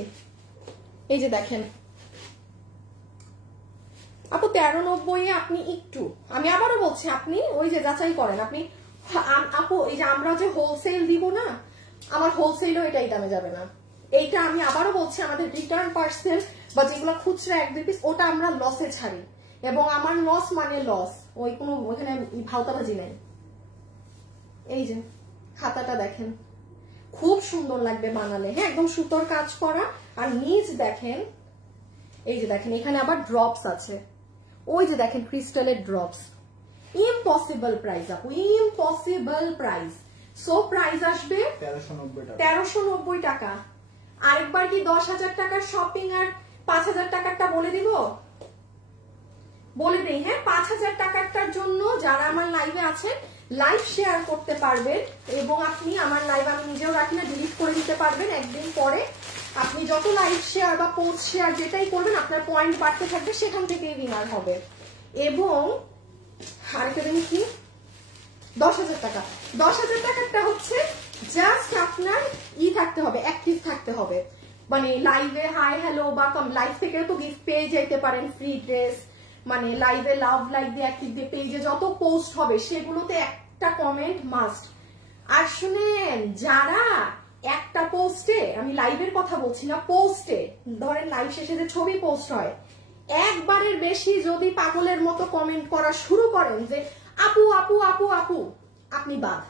এই যে দেখেন আপু, 1390 আপনি একটু, আমি আবারও বলছি, আপনি ওই যে যাচাই করেন। আপনি আপু, এই যে আমরা যে হোলসেল দিব না, আমার হোলসেলও এটাই দামে যাবে না। এইটা আমি আবারও বলছি, আমাদের রিটার্ন পার্সেল বা যেগুলো খুচরা 1-2 পিস, ওটা আমরা লসে ছাড়ি, এবং আমার লস মানে লস, ওই কোনো ওখানে ভাওতাবাজি নাই। এই যে খাতাটা দেখেন, খুব সুন্দর লাগবে বানালে। হ্যাঁ, একদম সুতোর কাজ করা। আর নিচ দেখেন, এই যে দেখেন, এখানে আবার ড্রপস আছে, ওই যে দেখেন ক্রিস্টালের ড্রপস। ইম্পসিবল প্রাইস আপু, ইম্পসিবল প্রাইস। সো প্রাইস আসবে 1390 টাকা। আরেকবার কি 10,000 টাকার শপিং আর 5,000 টাকারটা বলে দিব? বলে দেই। হ্যাঁ, 5,000 টাকারটার জন্য যারা আমার লাইভে আছেন, লাইভ শেয়ার করতে পারবেন, এবং আপনি আমার লাইভ, আমি নিজেও রাখি না, ডিলিট করে দিতে পারবেন একদিন পরে। আপনি যত লাইভ শেয়ার বা পোস্ট শেয়ার যেটাই করবেন, আপনার পয়েন্ট বাড়তে থাকবে, সেখান থেকেই উইনার হবে। এবং আরেকটা জিনিস কি, 10,000 টাকা, 10,000 টাকাটা হচ্ছে জাস্ট আপনার থাকতে হবে, অ্যাক্টিভ থাকতে হবে, মানে লাইভে হাই হ্যালো বা লাইভ থেকে তো গিফট পেয়ে যেতে পারেন, ফ্রি ড্রেস, মানে লাইভে লাভ লাইক দিয়ে অ্যাক্টিভ দিয়ে পেজে যত পোস্ট হবে সেগুলোতে একটা কমেন্ট মাস্ট। আর শুনেন, যারা একটা পোস্টে, আমি লাইভের কথা বলছি না, পোস্টে ধরেন লাইভ শেষে যে ছবি পোস্ট হয়, একবারের বেশি যদি পাগলের মতো কমেন্ট করা শুরু করেন যে আপু আপু আপু আপু, আপনি বাদ।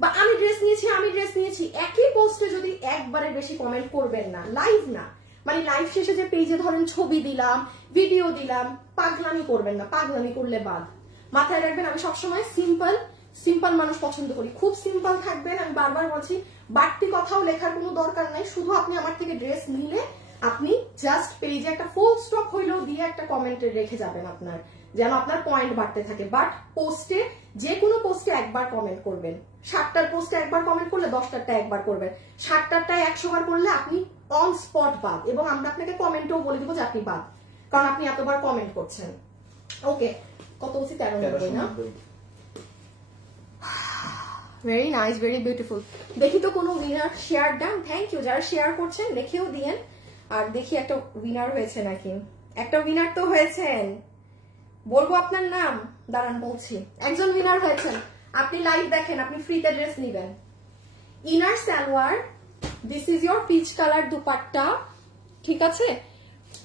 বা আমি ড্রেস নিয়েছি, আমি ড্রেস নিয়েছি, একই পোস্টে যদি একবারের বেশি কমেন্ট করবেন না, লাইভ না, মানে লাইভ শেষে যে পেজে ধরেন ছবি দিলাম, ভিডিও দিলাম, পাগলামি করবেন না, পাগলামি করলে বাদ। মাথায় রাখবেন, আমি সবসময় সিম্পল মানুষ পছন্দ করি, খুব সিম্পল থাকবেন। আমি বারবার বলছি, বাড়তি কথাও লেখার কোনো দরকার নাই, শুধু আপনি আমার থেকে ড্রেস নিলে আপনি জাস্ট পেজে একটা ফুল স্টপ হইলেও দিয়ে একটা কমেন্টে রেখে যাবেন, আপনার যেন আপনার পয়েন্ট বাড়তে থাকে। বাট পোস্টে, যে কোনো পোস্টে একবার কমেন্ট করবেন। 7টার পোস্টে একবার কমেন্ট করলে 10টারটা একবার করবেন, 7টারটায় 100 বার করলে আপনি অন স্পট বাদ, এবং আমরা আপনাকে কমেন্টও বলে দিব যে আপনি বাদ, কারণ আপনি এতবার কমেন্ট করছেন। ওকে, কত বলছি? 1390 না? Very nice, very beautiful. দেখি তো কোনো winner share done, thank you যারা শেয়ার করছেন, লিখেও দিয়েন। আর দেখি একটা উইনার হয়েছে নাকি, একটা উইনার তো হয়েছেন, বলবো আপনার নাম, দাঁড়ান বলছি। একজন উইনার হয়েছেন, আপনি লাইভ দেখেন, আপনি ফ্রিতে ড্রেস নিবেন। Inner salwar, this is your peach colour dupatta, ঠিক আছে,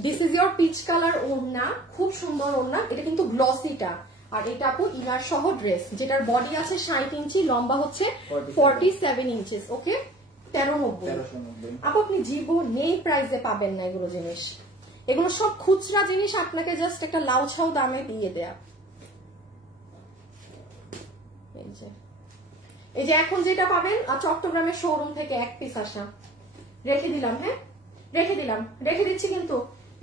this is your peach colour ওড়না, খুব সুন্দর ওড়না, এটা কিন্তু গ্লসিটা। আর এটা আপু ইনার সহ ড্রেস, যেটার বডি আছে 60 ইঞ্চি, লম্বা হচ্ছে 47 ইঞ্চিস, ওকে 1390। আপু আপনি জীবনে প্রাইসে পাবেন না এগুলো জিনিস, এগুলো সব খুচরা জিনিস, আপনাকে জাস্ট একটা লাউছাও দামে দিয়ে দেয়া। এই যে এখন যেটা পাবেন চট্টগ্রামের শোরুম থেকে এক পিস আসা, রেখে দিলাম, হ্যাঁ রেখে দিলাম, রেখে দিচ্ছি, কিন্তু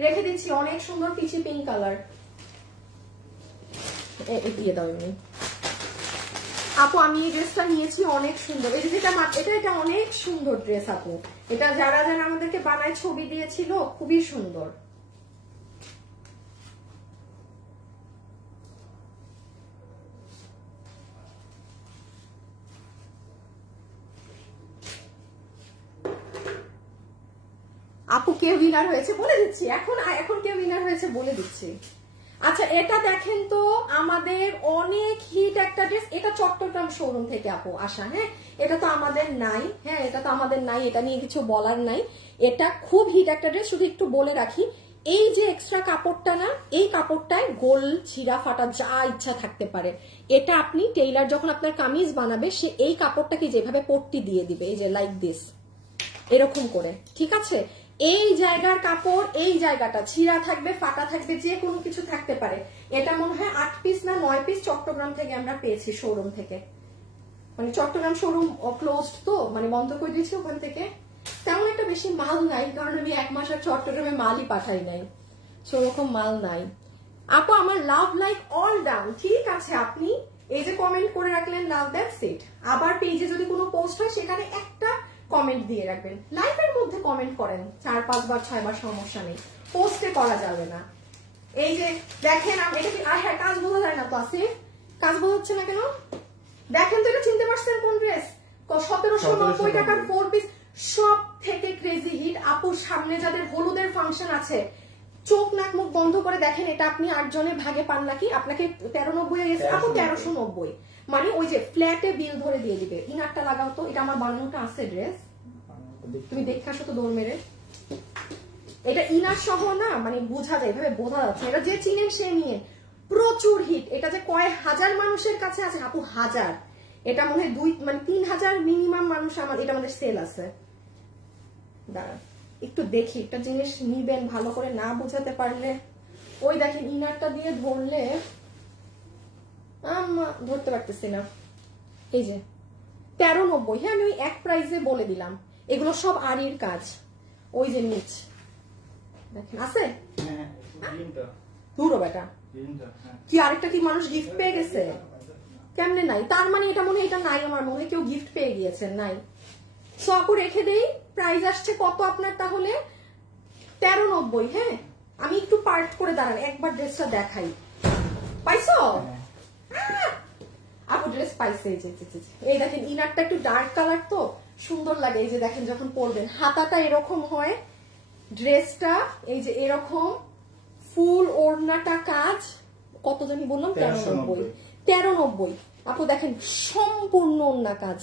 রেখে দিচ্ছি, অনেক সুন্দর পিচি পিঙ্ক কালার, দিয়ে দাও এমনি। আপু আমি এই ড্রেসটা নিয়েছি, অনেক সুন্দর, এই যে যেটা এটা অনেক সুন্দর ড্রেস আপু, এটা যারা যারা আমাদেরকে বানায় ছবি দিয়েছিল, খুবই সুন্দর। আপু কে উইনার হয়েছে বলে দিচ্ছি, এখন কে উইনার হয়েছে বলে দিচ্ছি। আচ্ছা এটা দেখেন তো, আমাদের অনেক হিট একটা ড্রেস, এটা চট্টগ্রাম শোরুম থেকে আপু আসা, হ্যাঁ এটা তো আমাদের নাই, হ্যাঁ এটা তো আমাদের নাই, এটা নিয়ে কিছু বলার নাই, এটা খুব হিট একটা ড্রেস। শুধু একটু বলে রাখি, এই যে এক্সট্রা কাপড়টা না, এই কাপড়টায় গোল ছিঁড়া ফাটা যা ইচ্ছা থাকতে পারে, এটা আপনি টেইলার যখন আপনার কামিজ বানাবে, সে এই কাপড়টাকে যেভাবে পট্টি দিয়ে দিবে, এই যে লাইক দিস, এরকম করে, ঠিক আছে, এই জায়গার কাপড়, এই জায়গাটা ছিঁড়া থাকবে, ফাটা থাকবে, যে কোনো কিছু থাকতে পারে। এটা মনে হয় 8 পিস না 9 পিস চট্টগ্রাম থেকে আমরা পেয়েছি, শোরুম থেকে, মানে চট্টগ্রাম শোরুম ক্লোজড তো, মানে বন্ধ করে দিয়েছি ওখান থেকে, তেমন একটা বেশি মাল নাই, কারণ আমি 1 মাস আর চট্টগ্রামে মালই পাঠাই নাই, সেরকম মাল নাই। আপু আমার লাভ লাইক অল ডাউন, ঠিক আছে, আপনি এই যে কমেন্ট করে রাখলেন লাভ দ্যাটস ইট, আবার পেজে যদি কোনো পোস্ট হয় সেখানে একটা কমেন্ট দিয়ে রাখবেন, লাইভের মধ্যে কমেন্ট করেন 4-5 বার 6 বার, সমস্যা নেই, পোস্টে করা যাবে না। এই যে দেখেন, এটা কি হ্যাঁ কাজ বোঝা যায় না তো, আসিফ কাজ বোঝা হচ্ছে না কেন, দেখেন তো এটা চিনতে পারছেন কোন ড্রেস, 1790 টাকার 4 পিস, সব থেকে ক্রেজি হিট। আপুর সামনে যাদের হলুদের ফাংশন আছে, চোখ নাক মুখ বন্ধ করে দেখেন, এটা আপনি 8 জনের ভাগে পান নাকি, আপনাকে 1390 এসে আপু 1390, মানে ওই যে ফ্ল্যাটে বিল ধরে দিয়ে দিবে। ইনারটা লাগাও তো, এটা আমার বানানোটা আছে ড্রেস, তুমি দেখে আসো তো দৌড় মেরে, এটা ইনার সহ না, মানে বোঝা যায়, এভাবে বোঝা যাচ্ছে, এটা যে চিনেন সে নিয়ে, প্রচুর হিট, এটা যে কয়েক হাজার মানুষের কাছে আছে আপু, হাজার, এটা মনে হয় 3,000 মিনিমাম মানুষ আমার, এটা আমাদের সেল আছে। দাঁড়া একটু দেখি, একটা জিনিস নিবেন ভালো করে, না বোঝাতে পারলে, ওই দেখেন ইনারটা দিয়ে ধরলে, ধরতে পারতেছি না, এই যে 1390, হ্যাঁ আমি ওই এক প্রাইসে বলে দিলাম, এগুলো সব আরির কাজ, ওই যে নিচ দেখেন আছে, ধুরো বেটা, কি আরেকটা কি মানুষ গিফট পেয়ে গেছে, কেমনে নাই, তার মানে এটা মনে হয় এটা নাই, আমার মনে হয় কেউ গিফট পেয়ে গিয়েছেন, নাই। সো আপু রেখে দেই, প্রাইস আসছে কত আপনার তাহলে, 1390, হ্যাঁ আমি একটু পার্ট করে দাঁড়ান, একবার ড্রেসটা দেখাই, পাইছো আপু ড্রেস পাইছে, এই দেখেন ইনারটা একটু ডার্ক কালার তো সুন্দর লাগে, এই যে দেখেন যখন পরবেন, হাতাটা এরকম হয়, ড্রেসটা এই যে এরকম, ফুল ওড়নাটা কাজ, কত জানি বললাম 1390, আপু দেখেন সম্পূর্ণ ওড়না কাজ,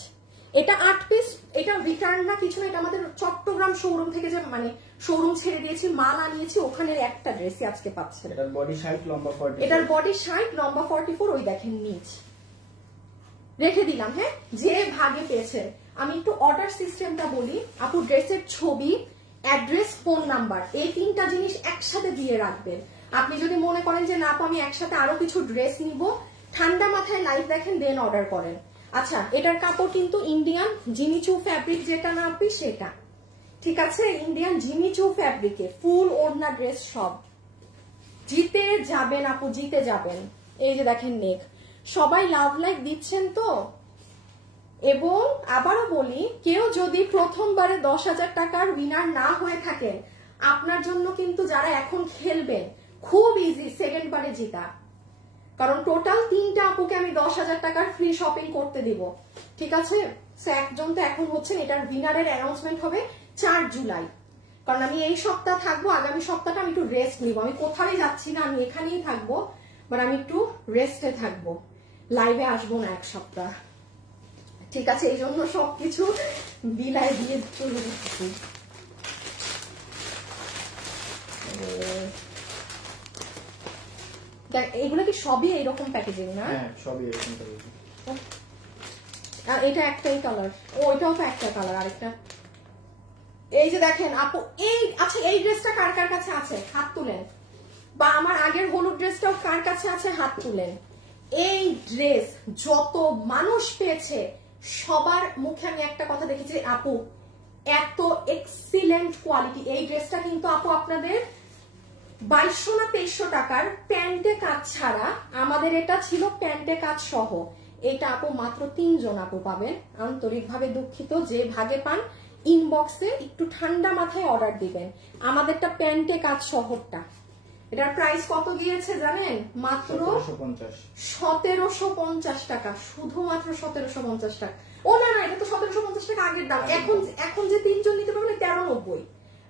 এটা 8 পিস, এটা রিটার্ন না কিছু না, এটা আমাদের চট্টগ্রাম শোরুম থেকে যে মানে শোরুম ছেড়ে দিয়েছি, মাল আনিয়েছি, ওখানে একটা ড্রেসই আজকে পাচ্ছেন। এটার বডি 60 লম্বা 40, এটার বডি 60 লম্বা 44, ওই দেখেন নিচ রেখে দিলাম, হ্যাঁ যে ভাগে পেয়েছে। আমি একটু অর্ডার সিস্টেমটা বলি, আপু ড্রেসের ছবি, অ্যাড্রেস, ফোন নাম্বার, এই 3টা জিনিস একসাথে দিয়ে রাখবেন। আপনি যদি মনে করেন যে না আপু আমি একসাথে আরো কিছু ড্রেস নিব, ঠান্ডা মাথায় লাইভ দেখেন, দেন অর্ডার করেন। আচ্ছা এটার কাপড় কিন্তু ইন্ডিয়ান জিমিচু ফ্যাব্রিক, যেটা না আপনি সেটা, ঠিক আছে, ইন্ডিয়ান জিমিচু ফ্যাব্রিকে ফুল ওড়না ড্রেস, সব জিতে যাবেন আপু, জিতে যাবেন। এই যে দেখেন নেক, সবাই লাভ লাইক দিচ্ছেন তো। এবং আবারও বলি, কেউ যদি প্রথমবারে 10,000 টাকার উইনার না হয়ে থাকেন, আপনার জন্য কিন্তু যারা এখন খেলবেন খুব ইজি সেকেন্ড বারে জিতা। কারণ টোটাল 3টা আপুকে আমি 10,000 টাকার ফ্রি শপিং করতে দিব, ঠিক আছে? সো একজন তো এখন হচ্ছেন, এটার উইনারের অ্যানাউন্সমেন্ট হবে 4 জুলাই। কারণ আমি এই সপ্তাহ থাকবো, আগামী সপ্তাহটা আমি একটু রেস্ট নিব, আমি কোথাও যাচ্ছি না, আমি এখানেই থাকবো, বাট আমি একটু রেস্টে থাকবো, লাইভে আসবো না এক সপ্তাহ, ঠিক আছে? এই জন্য সবকিছু বিলাই দিয়ে চলে যাচ্ছি। এগুলো কি সবই এইরকম প্যাকেজিং না? হ্যাঁ সবই এরকম প্যাকেজিং। এটা একটাই কালার, ওইটাও তো একটা কালার, আরেকটা এই যে দেখেন আপু, এই আচ্ছা এই ড্রেসটা কার কার কাছে আছে হাত তুলেন, বা আমার আগের হলুদ ড্রেসটাও কার কাছে আছে হাত তুলেন। এই ড্রেস যত মানুষ পেয়েছে সবার মুখে আমি একটা কথা দেখেছি, আপু এত এক্সিলেন্ট কোয়ালিটি। এই ড্রেসটা কিন্তু আপু আপনাদের 2200 না 2300 টাকার প্যান্টে কাজ ছাড়া, আমাদের এটা ছিল প্যান্টে কাজ সহ। এটা আপু মাত্র 3 জন আপু পাবেন, আন্তরিকভাবে দুঃখিত, যে ভাগে পান ইনবক্সে একটু ঠান্ডা মাথায় অর্ডার দিবেন। আমাদেরটা প্যান্টে কাজ শহরটা, এটার প্রাইস কত গিয়েছে জানেন? মাত্র 1750 টাকা, শুধুমাত্র 1750 টাকা। ও না না, এটা তো 1750 টাকা আগের দাম, এখন যে 3 জন নিতে পারবেন 1390।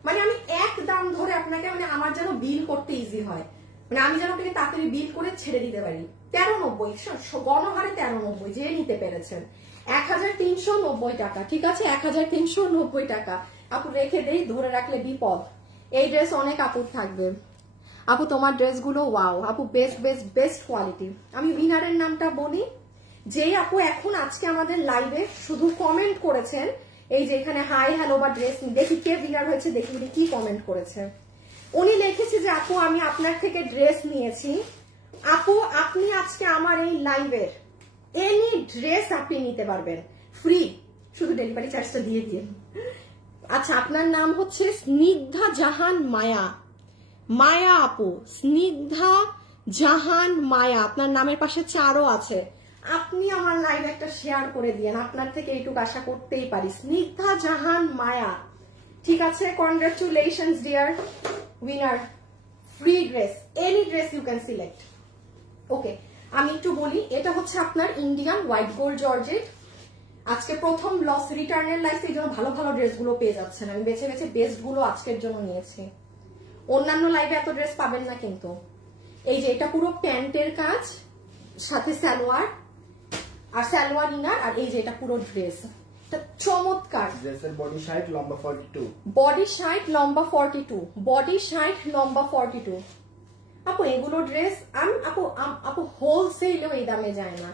মানে আমি এক দাম ধরে আপনাকে, মানে আমার যেন বিল করতে ইজি হয়, মানে আমি যেন আপনাকে তাড়াতাড়ি বিল করে ছেড়ে দিতে পারি। 1390 গণহারে 1390, যে নিতে পেরেছেন 1390 টাকা, ঠিক আছে? 1390 টাকা আপু রেখে দেই, ধরে রাখলে বিপদ। এই ড্রেস অনেক আপুর থাকবে আপু, তোমার ড্রেসগুলো ওয়াও আপু, বেস্ট বেস্ট বেস্ট কোয়ালিটি। আমি উইনারের নামটা বলি, যেই আপু এখন আজকে আমাদের লাইভে শুধু কমেন্ট করেছেন, এই যে এখানে হাই হ্যালো বা ড্রেস, দেখি কে উইনার হয়েছে, দেখি উনি কি কমেন্ট করেছে। উনি লিখেছে যে আপু আমি আপনার থেকে ড্রেস নিয়েছি, আপু আপনি আজকে আমার এই লাইভের এনি ড্রেস আপনি নিতে পারবেন ফ্রি, শুধু ডেলিভারি চার্জটা দিয়ে দিয়ে। আচ্ছা আপনার নাম হচ্ছে স্নিগ্ধা জাহান মায়া, মায়া আপু, স্নিগ্ধা জাহান মায়া, আপনার নামের পাশে 4ও আছে। আপনি আমার লাইভ একটা শেয়ার করে দিয়েন, আপনার থেকে এইটুকু আশা করতেই পারি। স্নিগ্ধা জাহান মায়া, ঠিক আছে? Congratulations dear winner, free dress, any dress you can select. Okay আমি একটু বলি, এটা হচ্ছে আপনার ইন্ডিয়ান হোয়াইট গোল্ড জর্জেট। আজকে প্রথম লস রিটার্নের লাইফ, এই জন্য ভালো ভালো ড্রেসগুলো পেয়ে যাচ্ছেন, আমি বেছে বেছে বেস্ট গুলো আজকের জন্য নিয়েছি। অন্যান্য লাইভে এত ড্রেস পাবেন না কিন্তু। এই যে এটা পুরো প্যান্টের কাজ, সাথে সালোয়ার আর সালোয়ার ইনার, আর এই যে এটা পুরো ড্রেস, এটা চমৎকার। ড্রেসের বডি 60, লম্বা 42, বডি 60 লম্বা 42, বডি 60 লম্বা 42। আপু এগুলো ড্রেস আপু হোলসেলেও এই দামে যায় না,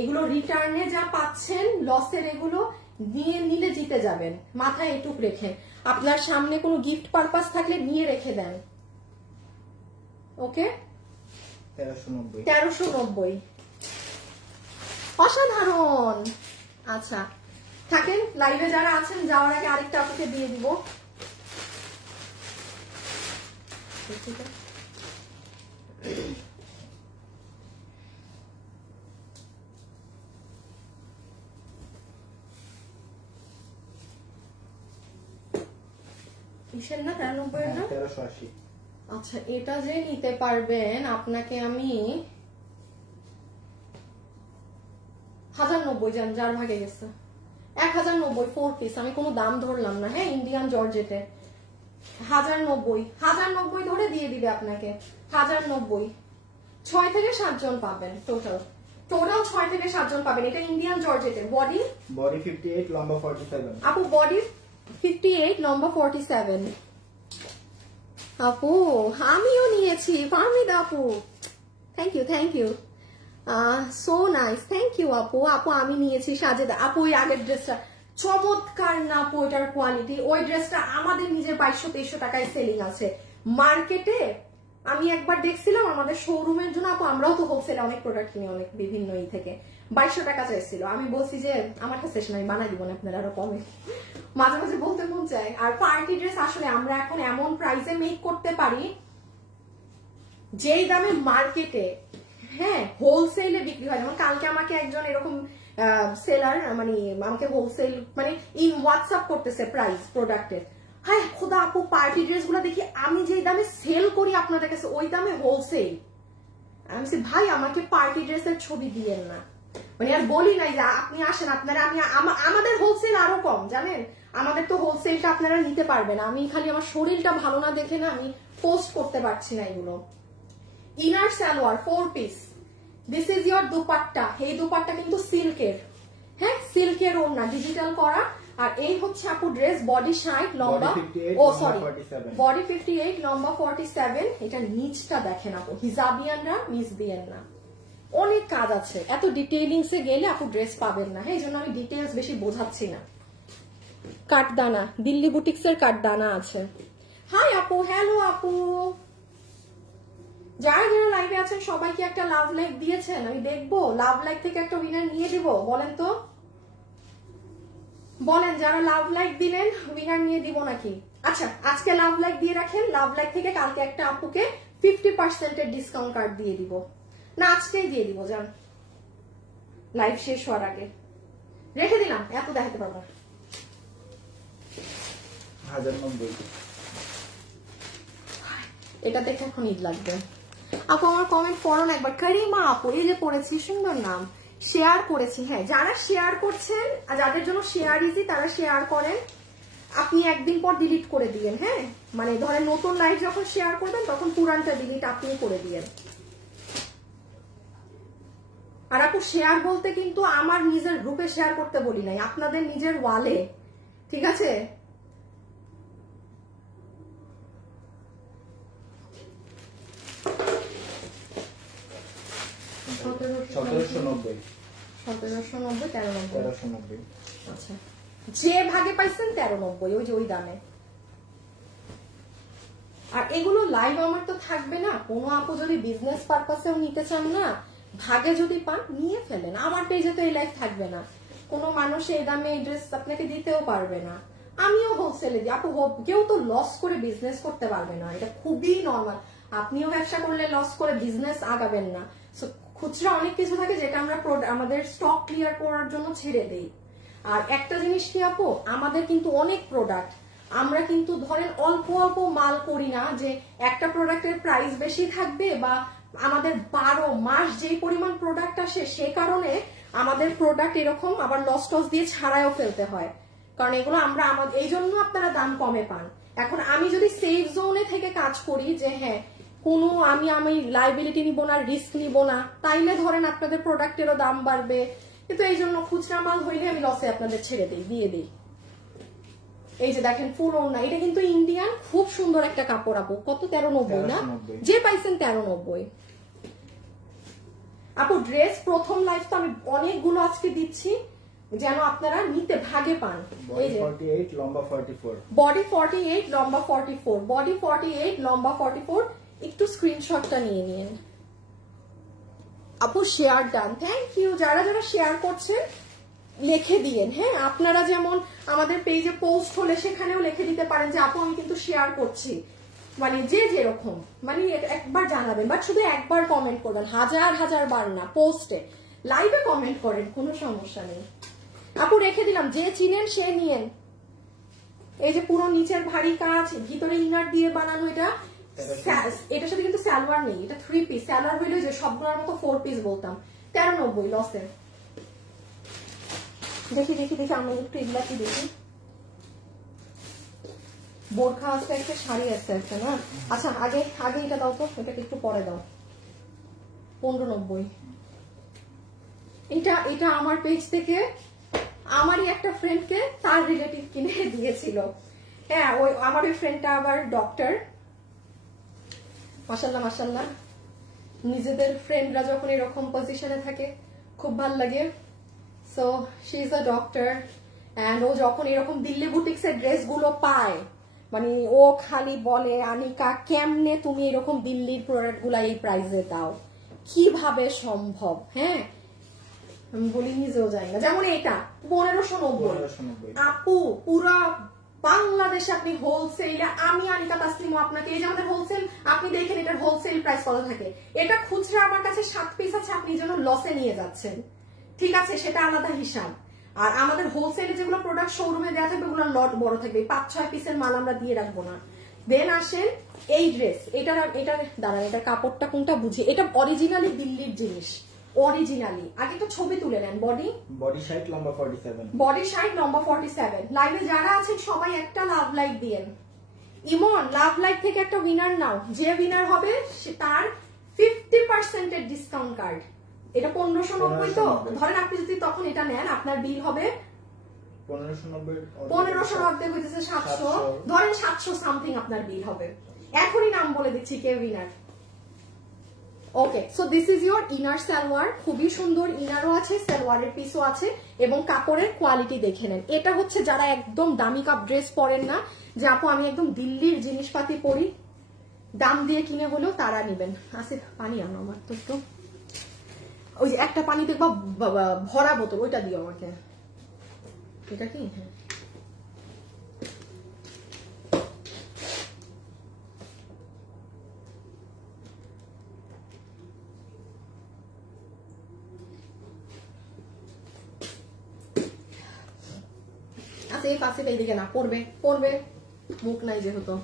এগুলো রিটার্নে যা পাচ্ছেন লসের, এগুলো নিয়ে নিলে জিতে যাবেন, মাথায় এটুক রেখে। আপনার সামনে কোনো গিফট পারপাস থাকলে নিয়ে রেখে দেন। ওকে 1390, অসাধারণ। আচ্ছা থাকেন, লাইভে যারা আছেন যাওয়ার আগে আরেকটা আপনাকে দিয়ে দিব। কিসের না 93 না 1380। আচ্ছা এটা যে নিতে পারবেন, আপনাকে আমি 1090 যান, যার ভাগে গেছে 1090 4 পিস, আমি কোনো দাম ধরলাম না, হ্যাঁ ইন্ডিয়ান জর্জেটে 1090 ধরে দিয়ে দিবে আপনাকে 1090। 6 থেকে 7 জন পাবেন টোটাল 6 থেকে 7 জন পাবেন। এটা ইন্ডিয়ান জর্জেটের, বডি 58, লম্বা 47। আপু বডি 58 লম্বা 47। আপু আমিও নিয়েছি, ফাহমিদা আপু, thank you so nice, thank you আপু। আপু আমি নিয়েছি সাজেদা আপু, ওই আগের ড্রেসটা চমৎকার না আপু, ওইটার কোয়ালিটি, ওই ড্রেসটা আমাদের নিজের 2200-2300 টাকায় সেলিং আছে মার্কেটে। আমি একবার দেখছিলাম আমাদের শোরুমের জন্য আপু, আমরাও তো হোলসেলে অনেক প্রোডাক্ট কিনি, অনেক বিভিন্ন ই থেকে 2200 টাকা চাইছিল। আমি বলছি যে আমার কাছে আমি বানাই দিব না, আপনারা আরো কমে, মাঝে মাঝে বলতে মন চায়। আর পার্টি ড্রেস আসলে আমরা এখন এমন প্রাইসে মেক করতে পারি যেই দামে মার্কেটে হ্যাঁ হোলসেলে বিক্রি হয়। যেমন কালকে আমাকে একজন এরকম সেলার মানে আমাকে হোলসেল মানে ইন হোয়াটসঅ্যাপ করতেছে প্রাইস প্রোডাক্টের, হ্যাঁ খোদা আপু পার্টি ড্রেস গুলো দেখি আমি যেই দামে সেল করি আপনাদের কাছে ওই দামে হোলসেল। আমি বলছি ভাই আমাকে পার্টি ড্রেসের ছবি দিয়েন না, মানে আর বলি নাই যে আপনি আসেন আপনারা, আমি আমাদের হোলসেল আরো কম জানেন, আমাদের তো হোলসেলটা আপনারা নিতে পারবেন, আমি খালি আমার শরীরটা ভালো না দেখে না আমি পোস্ট করতে পারছি না এগুলো। Inner salwar 4 piece, this is your dupatta, এই দুপাট্টা কিন্তু সিল্কের, হ্যাঁ সিল্কের ওড়না ডিজিটাল করা। আর এই হচ্ছে আপু ড্রেস, বডি 60 লম্বা, ও সরি বডি 58 লম্বা 47। এটা নিচটা দেখেন আপু, হিজাবিয়ানরা নিচ দিয়েন না, অনেক কাজ আছে, এত ডিটেইলিংসে গেলে আপু ড্রেস পাবেন না, হ্যাঁ এই জন্য আমি ডিটেইলস বেশি বোঝাচ্ছি না। কাঠদানা, দিল্লি বুটিক্স এর কাঠদানা আছে। হাই আপু, হ্যালো আপু, যারা যারা লাইভে আছেন সবাইকে একটা লাভ লাইক দিয়েছেন, আমি দেখবো লাভ লাইক থেকে একটা উইনার নিয়ে দিব, বলেন তো বলেন, যারা লাভ লাইক দিলেন উইনার নিয়ে দিব নাকি? আচ্ছা আজকে লাভ লাইক দিয়ে রাখেন, লাভ লাইক থেকে কালকে একটা আপুকে 50% এর ডিসকাউন্ট কার্ড দিয়ে দিব, না আজকেই দিয়ে দিব, যান লাইভ শেষ হওয়ার আগে রেখে দিলাম, এত দেখাতে পারবো না। 1090, এটা দেখে এখন ঈদ লাগবে। আপু আমার কমেন্ট পড়ো না একবার, কারিমা আপু এই যে পড়েছি, সুন্দর নাম, শেয়ার করেছি, হ্যাঁ যারা শেয়ার করছেন, যাদের জন্য শেয়ার ইজি তারা শেয়ার করেন, আপনি একদিন পর ডিলিট করে দিবেন, হ্যাঁ মানে ধরেন নতুন লাইভ যখন শেয়ার করবেন তখন পুরানটা ডিলিট আপনি করে দিবেন। আর আপু শেয়ার বলতে কিন্তু আমার নিজের গ্রুপে শেয়ার করতে বলি নাই, আপনাদের নিজের ওয়ালে, ঠিক আছে? আচ্ছা যে ভাগে পাইছেন 1390, ওই যে ওই দামে। আর এগুলো লাইভ আমার তো থাকবে না, কোনো আপু যদি বিজনেস পারপাসেও নিতে চান না, ভাগে যদি পান নিয়ে ফেলেন, আমার পেজে তো এই লাইভ থাকবে না, কোনো মানুষ এই দামে এই ড্রেস আপনাকে দিতেও পারবে না, আমিও হোলসেলে দিই আপু, কেউ তো লস করে বিজনেস করতে পারবে না, এটা খুবই নর্মাল, আপনিও ব্যবসা করলে লস করে বিজনেস আগাবেন না। খুচরা অনেক কিছু থাকে যেটা আমরা আমাদের স্টক ক্লিয়ার করার জন্য ছেড়ে দেই। আর একটা জিনিস কি আপু, আমাদের কিন্তু অনেক প্রোডাক্ট, আমরা কিন্তু ধরেন অল্প অল্প মাল করি না যে একটা প্রোডাক্টের প্রাইস বেশি থাকবে, বা আমাদের 12 মাস যেই পরিমাণ প্রোডাক্ট আসে সে কারণে আমাদের প্রোডাক্ট এরকম আবার লস টস দিয়ে ছাড়াও ফেলতে হয়, কারণ এগুলো আমরা এই জন্য আপনারা দাম কমে পান। এখন আমি যদি সেফ জোনে থেকে কাজ করি যে হ্যাঁ কোনো আমি লাইবিলিটি নিব না, রিস্ক নিব না, তাইলে ধরেন আপনাদের প্রোডাক্টেরও দাম বাড়বে, কিন্তু এই জন্য খুচরা মাল হইলে আমি লসে আপনাদের ছেড়ে দিই, দিয়ে দিই। এই যে দেখেন ফুল ওড়না, এটা কিন্তু ইন্ডিয়ান, খুব সুন্দর একটা কাপড় আপু, কত 1390 না, যে পাইছেন 1390। আপু ড্রেস প্রথম লাইফ তো আমি অনেকগুলো আজকে দিচ্ছি যেন আপনারা নিতে ভাগে পান। এই যে 48 লম্বা 44, বডি 48 লম্বা 44, বডি 48 লম্বা 44, একটু স্ক্রিনশটটা নিয়ে নিন আপু। শেয়ার ডান, থ্যাংক ইউ, যারা যারা শেয়ার করছেন লিখে দিয়েন, হ্যাঁ আপনারা যেমন আমাদের পেজে পোস্ট হলে সেখানেও লিখে দিতে পারেন যে আপু আমি কিন্তু শেয়ার করছি, মানে যে যেরকম মানে একবার জানাবেন, বাট শুধু একবার কমেন্ট করবেন, হাজার হাজার বার না, পোস্টে লাইভে কমেন্ট করেন, কোনো সমস্যা নেই। আপু রেখে দিলাম, যে চিনেন সে নিয়েন। এই যে পুরো নিচের ভারী কাজ, ভিতরে ইনার দিয়ে বানানো, এটার সাথে কিন্তু সালোয়ার নেই, এটা 3 পিস, সালোয়ার হইলে যে সবগুলোর মতো 4 পিস বলতাম, 1390 লসে। দেখি দেখি দেখি আমরা একটু এগুলা কি দেখি, বোরখা আছে একটা, শাড়ি আছে একটা না, আচ্ছা আগে আগে এটা দাও তো, এটাকে একটু পরে দাও, 1590। এটা আমার পেজ থেকে আমারই একটা ফ্রেন্ডকে তার রিলেটিভ কিনে দিয়েছিল, হ্যাঁ ওই আমার ওই ফ্রেন্ডটা আবার ডক্টর, মাশাল্লাহ মাশাল্লাহ, নিজেদের ফ্রেন্ডরা যখন এরকম পজিশনে থাকে খুব ভালো লাগে। So she is a doctor and ও যখন এরকম দিল্লি বুটিক্স এর ড্রেস গুলো পায়, মানে ও খালি বলে আনিকা কেমনে তুমি এরকম দিল্লির প্রোডাক্ট গুলা এই প্রাইসে দাও, কিভাবে সম্ভব? হ্যাঁ আমি বলি নিজেও যাই না, যেমন এটা 1590 আপু, পুরা বাংলাদেশে আপনি হোলসেল, আমি আনিকা তাসলিম আপনাকে, এই যে আমাদের হোলসেল আপনি দেখেন এটার হোলসেল প্রাইস কত থাকে, এটা খুচরা আমার কাছে 7 পিস আছে, আপনি যেন লসে নিয়ে যাচ্ছেন, ঠিক আছে সেটা আলাদা হিসাব। আর আমাদের হোলসেলে যেগুলো প্রোডাক্ট শোরুমে দেওয়া থাকবে ওগুলো লট বড় থাকবে, 5-6 পিসের মাল আমরা দিয়ে রাখবো না। দেন আসেন এই ড্রেস এটার দাঁড়ান, এটার কাপড়টা কোনটা বুঝি, এটা অরিজিনালি দিল্লির জিনিস, অরিজিনালি। আগে তো ছবি তুলে নেন। বডি সাইড লম্বা 47, বডি সাইড লম্বা 47। লাইভে যারা আছেন সবাই একটা লাভ লাইক দিয়েন। ইমন লাভ লাইক থেকে একটা উইনার নাও, যে উইনার হবে তার 50% এর ডিসকাউন্ট কার্ড। এটা 1590 তো ধরেন, আপনি যদি তখন এটা নেন আপনার বিল হবে 1590 হইতেছে 700, ধরেন 700 সামথিং আপনার বিল হবে। এখনই নাম বলে দিচ্ছি কে winner. Okay, so this is your inner salwar. খুবই সুন্দর ইনারও আছে, সালোয়ারের পিসও আছে, এবং কাপড়ের কোয়ালিটি দেখে নেন। এটা হচ্ছে যারা একদম দামি কাপ ড্রেস পরেন না, যে আপু আমি একদম দিল্লির জিনিসপাতি পরি, দাম দিয়ে কিনে হলেও তারা নিবেন। আসিফ পানি আনো আমার তো একটু, ওই যে একটা পানি দেখবা ভরা বোতল, ওইটা দিও আমাকে। এটা কি? হ্যাঁ, আসিফ এইদিকে না, পড়বে মুখ নাই যেহেতু।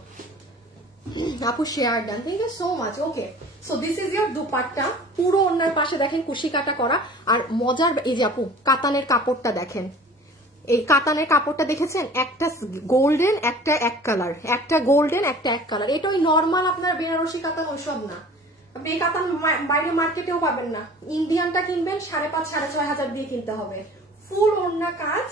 আপু share done, thank you so much. Okay, so this is your dupatta. পুরো ওনার পাশে দেখেন কুশি কাটা করা, আর মজার এই যে আপু কাতানের কাপড়টা দেখেন, এই কাতানের কাপড়টা দেখেছেন, একটা গোল্ডেন একটা এক কালার, একটা গোল্ডেন একটা এক কালার। এটা ওই নর্মাল আপনার বেনারসি কাতান ওইসব না, আপনি এই কাতান বাইরে মার্কেটেও পাবেন না। ইন্ডিয়ানটা কিনবেন 5,500-6,500 দিয়ে কিনতে হবে। ফুল ওড়না কাজ,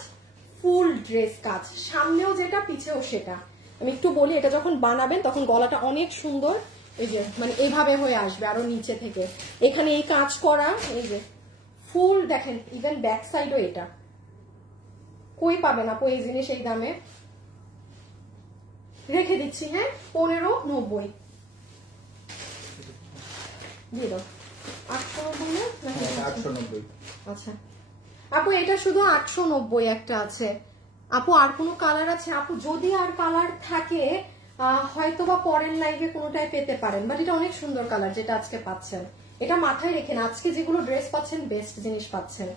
ফুল ড্রেস কাজ, সামনেও যেটা পিছেও সেটা। আমি একটু বলি, এটা যখন বানাবেন তখন গলাটা অনেক সুন্দর, এই যে মানে এইভাবে হয়ে আসবে, আরো নিচে থেকে এখানে এই কাজ করা, এই যে ফুল দেখেন, ইভেন ব্যাক সাইডও এটা কই পাবেন আপু এই জিনিস এই দামে। রেখে দিচ্ছি, হ্যাঁ 1590 দিয়ে দাও। 890 না 890। আচ্ছা আপু, এটা শুধু 890 একটা আছে আপু। আর কোনো কালার আছে আপু? যদি আর কালার থাকে হয়তো বা পরের লাইভে কোনোটাই পেতে পারেন, বাট এটা অনেক সুন্দর কালার যেটা আজকে পাচ্ছেন। এটা মাথায় রেখেন, আজকে যেগুলো ড্রেস পাচ্ছেন বেস্ট জিনিস পাচ্ছেন।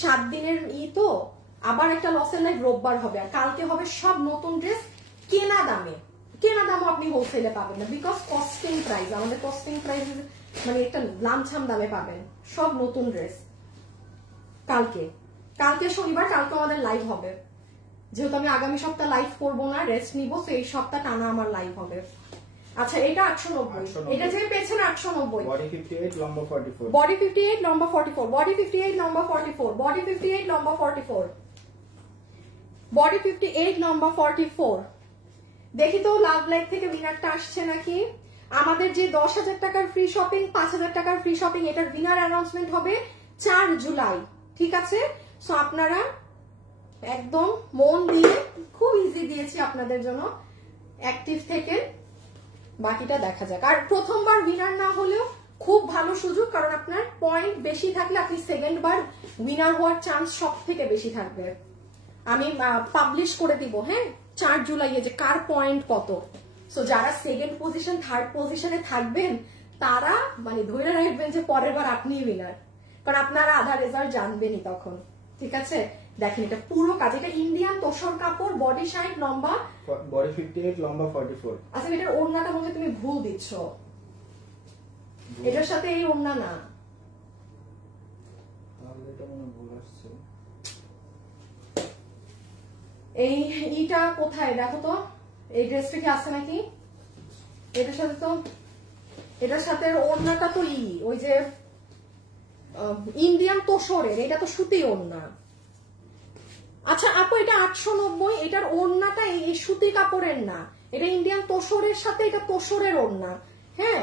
7 দিনের তো আবার একটা লসের লাইভ রোববার হবে, আর কালকে হবে সব নতুন ড্রেস কেনা দামে। কেনা দামও আপনি হোলসেলে পাবেন না, বিকজ কস্টিং প্রাইস, আমাদের কস্টিং প্রাইস মানে একটা লামছাম দামে পাবেন সব নতুন ড্রেস। কালকে শনিবার, কালকে আমাদের লাইভ হবে, যেহেতু আমি আগামী সপ্তাহ লাইভ করবো না, রেস্ট নিবো, তো এই সপ্তাহ টানা আমার লাইভ হবে। আচ্ছা এটা 890, এটা যে পেয়েছেন 890। বডি 58 লম্বা 44, বডি 58 লম্বা 44, বডি 58 লম্বা 44, বডি 58 লম্বা 44, বডি 58 লম্বা 44। দেখি তো লাভ লাইভ থেকে উইনারটা আসছে নাকি। আমাদের যে 10,000 টাকার ফ্রি শপিং, 5,000 টাকার ফ্রি শপিং, এটার উইনার অ্যানাউন্সমেন্ট হবে 4 জুলাই, ঠিক আছে? সো আপনারা একদম মন দিয়ে, খুব ইজি দিয়েছি আপনাদের জন্য, অ্যাক্টিভ থেকে বাকিটা দেখা যাক। আর প্রথমবার উইনার না হলেও খুব ভালো সুযোগ, কারণ আপনার পয়েন্ট বেশি থাকলে আপনি সেকেন্ড বার উইনার হওয়ার চান্স সব থেকে বেশি থাকবে। আমি পাবলিশ করে দিব, হ্যাঁ 4 জুলাই যে কার পয়েন্ট কত। সো যারা সেকেন্ড পজিশন থার্ড পজিশনে থাকবেন তারা মানে ধরে রাখবেন যে পরের বার আপনি উইনার, কারণ আপনারা আধা রেজাল্ট জানবেনই তখন, ঠিক আছে? দেখেন এটা পুরো কাজ, এটা ইন্ডিয়ান তোষর কাপড়, বডি সাইড লম্বা, বডি 58 লম্বা 44। আচ্ছা এটার ওড়নাটা মনে তুমি ভুল দিচ্ছ, এটার সাথে এই ওড়না না, তাহলে এটা মনে ভুল আসছে। এই ইটা কোথায় দেখো তো, এই ড্রেসটা কি আছে নাকি এটার সাথে? তো এটার সাথে ওড়নাটা তো ওই যে ইন্ডিয়ান তোষরের, এটা তো সুতি ওড়না। আচ্ছা আপু এটা 890, এটার ওড়নাটা এই সুতি কাপড়ের না, এটা ইন্ডিয়ান তোষরের সাথে এটা তোষরের ওড়না, হ্যাঁ।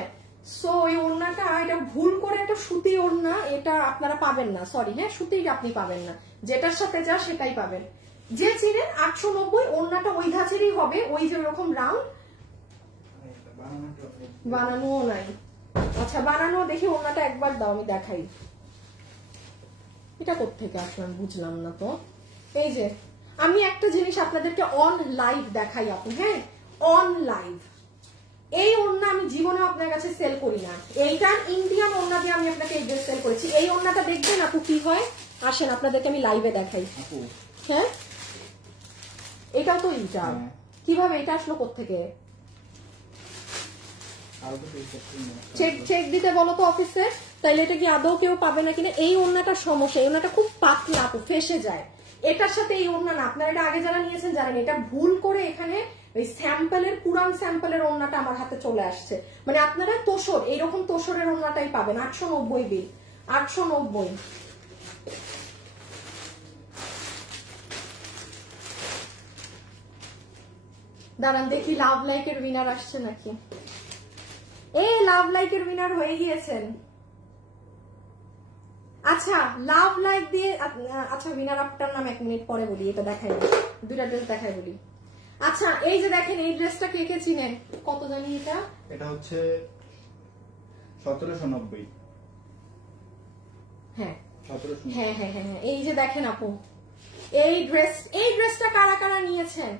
সো এই ওড়নাটা, এটা ভুল করে একটা সুতি ওড়না, এটা আপনারা পাবেন না, সরি, হ্যাঁ সুতি আপনি পাবেন না, যেটার সাথে যা সেটাই পাবেন। যে চিনেন 890, ওড়নাটা ওই ধাঁচেরই হবে, ওই যে ওরকম রাউন্ড, বানানোও নাই। আচ্ছা বানানো দেখি, ওড়নাটা একবার দাও আমি দেখাই। এটা কোত্থেকে আসলাম বুঝলাম না তো। এই যে আমি একটা জিনিস আপনাদেরকে অন লাইভ দেখাই আপু, হ্যাঁ অন লাইভ। এই ওড়না আমি জীবনে আপনার কাছে সেল করি না, এইটা ইন্ডিয়ান ওড়না দিয়ে আমি আপনাকে এই ড্রেস সেল করেছি। এই ওড়নাটা দেখবেন আপু কি হয়, আসেন আপনাদেরকে আমি লাইভে দেখাই। হ্যাঁ এটাও তো এইটা, কিভাবে এটা আসলো কোত্থেকে? চেক দিতে বলো তো অফিসে, তাইলে এটা কি আদৌ কেউ পাবে না কিনা। এই ওড়নাটার সমস্যা, এই ওড়নাটা খুব পাতলা আপু, ফেসে যায়। এটার সাথে এই ওড়না না, আপনারা এটা আগে যারা নিয়েছেন জানেন, এটা ভুল করে এখানে ওই স্যাম্পলের, পুরান স্যাম্পলের ওড়নাটা আমার হাতে চলে আসছে। মানে আপনারা তোষর, এইরকম তোষরের ওড়নাটাই পাবেন। 890 বিল, 890। দাঁড়ান দেখি লাভ লাইকের উইনার আসছে নাকি। এই লাভ লাইকের উইনার হয়ে গিয়েছেন। আচ্ছা লাভ লাইক দিয়ে, আচ্ছা উইনার আপনার নাম 1 মিনিট পরে বলি, এটা দেখাই বলি, দুইটা ড্রেস দেখাই বলি। আচ্ছা এই যে দেখেন, এই ড্রেসটা কে কে চিনেন, কত জানি এটা? এটা হচ্ছে 1790। হ্যাঁ 1790। হ্যাঁ হ্যাঁ হ্যাঁ, এই যে দেখেন আপু, এই ড্রেসটা কারা কারা নিয়েছেন?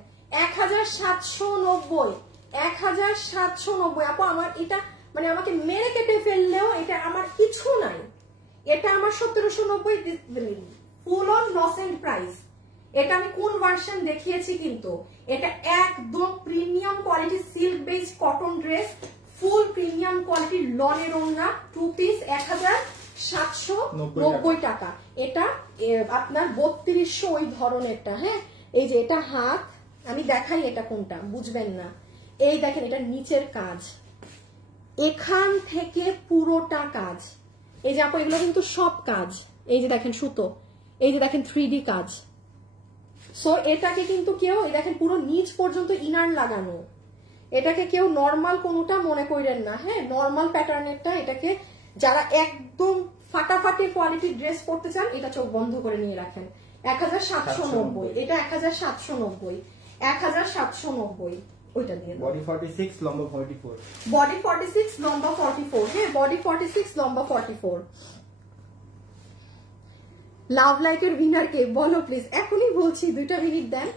1790, 1790 আপু। আমার এটা মানে আমাকে মেরে কেটে ফেললেও এটা আমার কিছু নাই, এটা আমার 1790 full on loss and price. এটা আমি কোন ভার্সন দেখিয়েছি, কিন্তু এটা একদম premium quality silk base cotton dress, full premium কোয়ালিটির লনের ওড়না, 2 পিস, 1790 টাকা। এটা আপনার 3200 ওই ধরনেরটা। হ্যাঁ এই যে এটা হাত, আমি দেখাই এটা কোনটা, বুঝবেন না। এই দেখেন এটা নিচের কাজ, এখান থেকে পুরোটা কাজ। এই যে আপু এগুলো কিন্তু সব কাজ, এই যে দেখেন সুতো, এই যে দেখেন 3D কাজ। সো এটাকে কিন্তু কেউ, এই দেখেন পুরো নিচ পর্যন্ত ইনার লাগানো, এটাকে কেউ নর্মাল কোনোটা মনে করেন না। হ্যাঁ নর্মাল প্যাটার্নেরটা, এটাকে যারা একদম ফাটাফাটি কোয়ালিটির ড্রেস পরতে চান, এটা চোখ বন্ধ করে নিয়ে রাখেন। 1790, এটা 1790, 1790 ওইটা দিয়ে। বডি 46, লম্বা 44। বডি 46, লম্বা 44। হ্যাঁ বডি 46, লম্বা 44। লাভ লাইকের উইনার কে বলো প্লিজ, এখনই বলছি, 2 মিনিট দেন,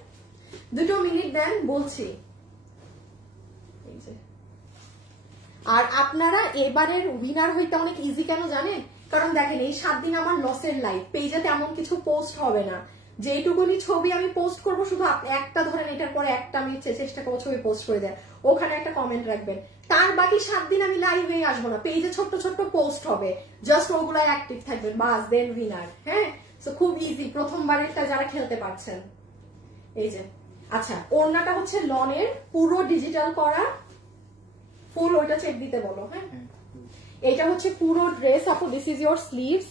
2 মিনিট দেন বলছি। আর আপনারা এবারের উইনার হইতে অনেক ইজি কেন জানেন? কারণ দেখেন এই 7 দিন আমার লসের লাইফ, পেজে তেমন কিছু পোস্ট হবে না, যেটুকুনি ছবি আমি পোস্ট করব শুধু একটা ধরেন, এটার পরে একটা আমি চেষ্টা করবো ছবি পোস্ট করে দেয়, ওখানে একটা কমেন্ট রাখবেন। তার বাকি 7 দিন আমি লাইভে আসবো না, পেজে ছোট্ট ছোট্ট পোস্ট হবে, জাস্ট ওগুলো অ্যাক্টিভ থাকবেন, বাস দেন উইনার। হ্যাঁ তো খুব ইজি, প্রথমবারেরটা যারা খেলতে পারছেন। এই যে আচ্ছা ওড়নাটা হচ্ছে লনের, পুরো ডিজিটাল করা, ফুল, ওইটা চেক দিতে বলো। হ্যাঁ এটা হচ্ছে পুরো ড্রেস আপু, this is your sleeves,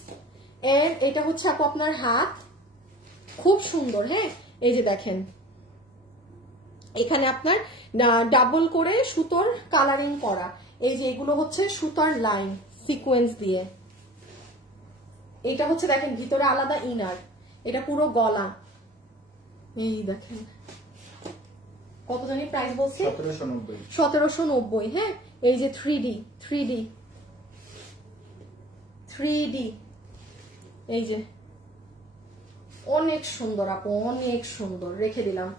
and এটা হচ্ছে আপু আপনার হাত, খুব সুন্দর। হ্যাঁ এই যে দেখেন এখানে আপনার ডাবল করে সুতোর কালারিং করা, এই যে এগুলো হচ্ছে সুতার লাইন সিকোয়েন্স দিয়ে। এটা হচ্ছে দেখেন ভিতরে আলাদা ইনার, এটা পুরো গলা। এই দেখেন কত জানি প্রাইস বলছি, 1790। 1790। হ্যাঁ এই যে 3D, এই যে অনেক সুন্দর আপু, অনেক সুন্দর, রেখে দিলাম।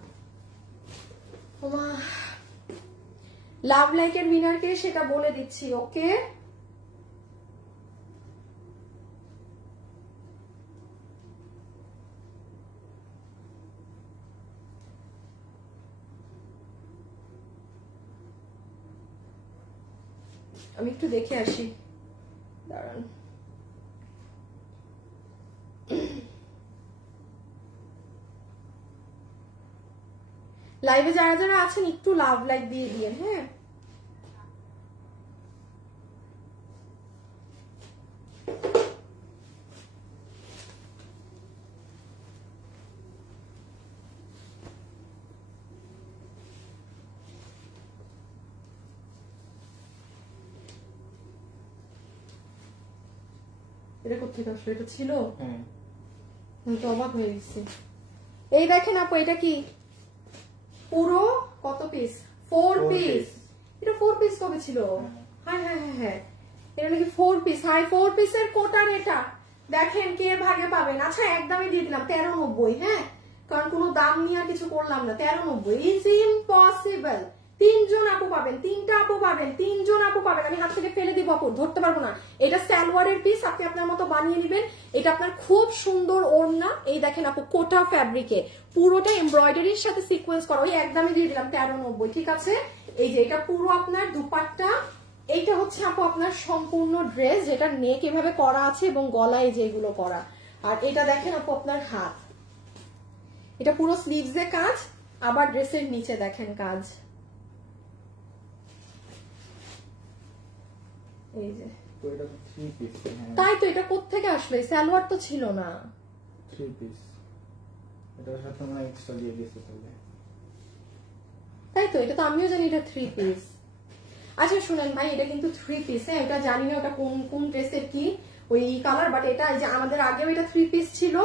লাভ লাইকের উইনারকে সেটা বলে দিচ্ছি, ওকে। আমি একটু দেখে আসি, দাঁড়ান। লাইভে যারা যারা আছেন একটু লাভ লাইক দিয়ে দিয়ে। হ্যাঁ এটা কোথেকে আসলো, এটা ছিল, আমি তো অবাক হয়ে গেছি। এই দেখেন আপু এটা কি পুরো কত পিস, 4 পিস। এটা 4 পিস কবে ছিল? হ্যাঁ হ্যাঁ হ্যাঁ হ্যাঁ এটা নাকি 4 পিস। হাই 4 পিসের কোটার এটা দেখেন কে ভাগে পাবেন। আচ্ছা একদমই দিয়ে দিলাম 1390। হ্যাঁ কারণ কোনো দাম নিয়ে আর কিছু করলাম না, 1390 ইজ ইম্পসিবল। 3 জন আপু পাবেন, 3টা আপু পাবেন, 3 জন আপু পাবেন। আমি হাত থেকে ফেলে দিব আপু, ধরতে পারবো না। এটা সালোয়ারের পিস, আপনি আপনার মতো বানিয়ে নেবেন। এটা আপনার খুব সুন্দর ওড়না। এই দেখেন আপু কোটা ফ্যাব্রিকে পুরোটা এমব্রয়ডারির সাথে সিকোয়েন্স করা, ওই একদমই দিয়ে দিলাম 1390। ঠিক আছে এই যে এটা পুরো আপনার দুপাট্টা, হচ্ছে আপু আপনার সম্পূর্ণ ড্রেস, যেটা নেক এভাবে করা আছে এবং গলায় যেগুলো করা। আর এটা দেখেন আপু আপনার হাত, এটা পুরো স্লিভসে কাজ, আবার ড্রেসের নিচে দেখেন কাজ। এই যে তো এটা 3 পিস। তাই তো, এটা কোত্থেকে আসলে? সালোয়ার তো ছিল না। 3 পিস, এটার সাথে আমরা এক্সট্রা দিয়ে দিয়েছি তাহলে। তাই তো, এটা তো আমিও জানি এটা 3 পিস। আচ্ছা শুনেন ভাই, এটা কিন্তু 3 পিস। হ্যাঁ, এটা জানি না ওটা কোন কোন ড্রেসের কি ওই কালার, বাট এটা এই যে আমাদের আগেও এটা 3 পিস ছিল,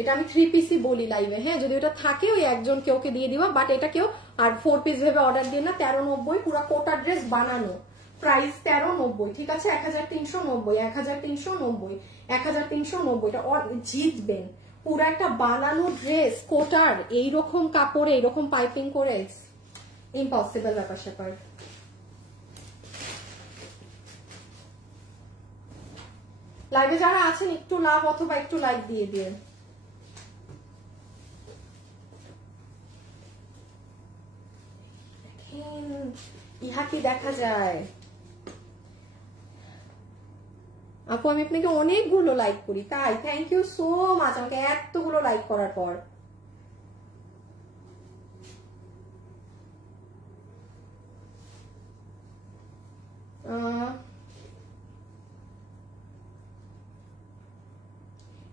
এটা আমি 3 পিসই বলি লাইভে। হ্যাঁ, যদি ওটা থাকে ওই একজন কেউকে দিয়ে দিবা, বাট এটা কেউ আর 4 পিস ভেবে অর্ডার দিয়ে না। 1390 পুরো কোটা ড্রেস বানানো, প্রাইস 1390। ঠিক আছে, 1390, 1390, 1390। এটা জিতবেন পুরো একটা বানানো ড্রেস কোটার, এইরকম কাপড়ে এইরকম পাইপিং করে ইম্পসিবল ব্যাপার স্যাপার। লাইভে যারা আছেন একটু লাভ অথবা একটু লাইক দিয়ে দিয়ে। ইহা কি দেখা যায় আপু? আমি আপনাকে অনেকগুলো লাইক করি, তাই থ্যাংক ইউ সো মাচ আমাকে এতগুলো লাইক করার পর।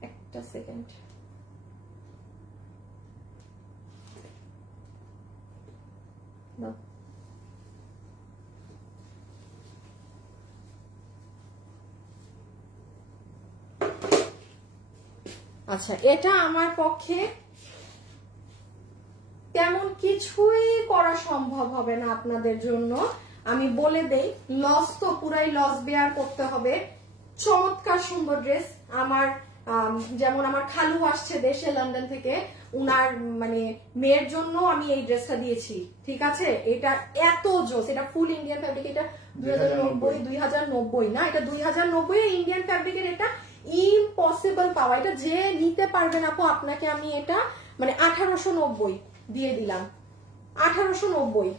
একটা সেকেন্ড, না আচ্ছা, এটা আমার পক্ষে তেমন কিছুই করা সম্ভব হবে না আপনাদের জন্য। আমি বলে দেই, লস তো পুরাই লস বেয়ার করতে হবে। চমৎকার সুন্দর ড্রেস। আমার যেমন আমার খালু আসছে দেশে লন্ডন থেকে, উনার মানে মেয়ের জন্য আমি এই ড্রেসটা দিয়েছি। ঠিক আছে, এটা এত জোস, এটা ফুল ইন্ডিয়ান ফ্যাব্রিক। এটা 2090 না, এটা 2090 ইন্ডিয়ান ফ্যাব্রিকের। এটা ইম্পসিবল পাওয়া, এটা যে নিতে পারবেন আপু আপনাকে আমি এটা মানে 1890 দিয়ে দিলাম। 1890,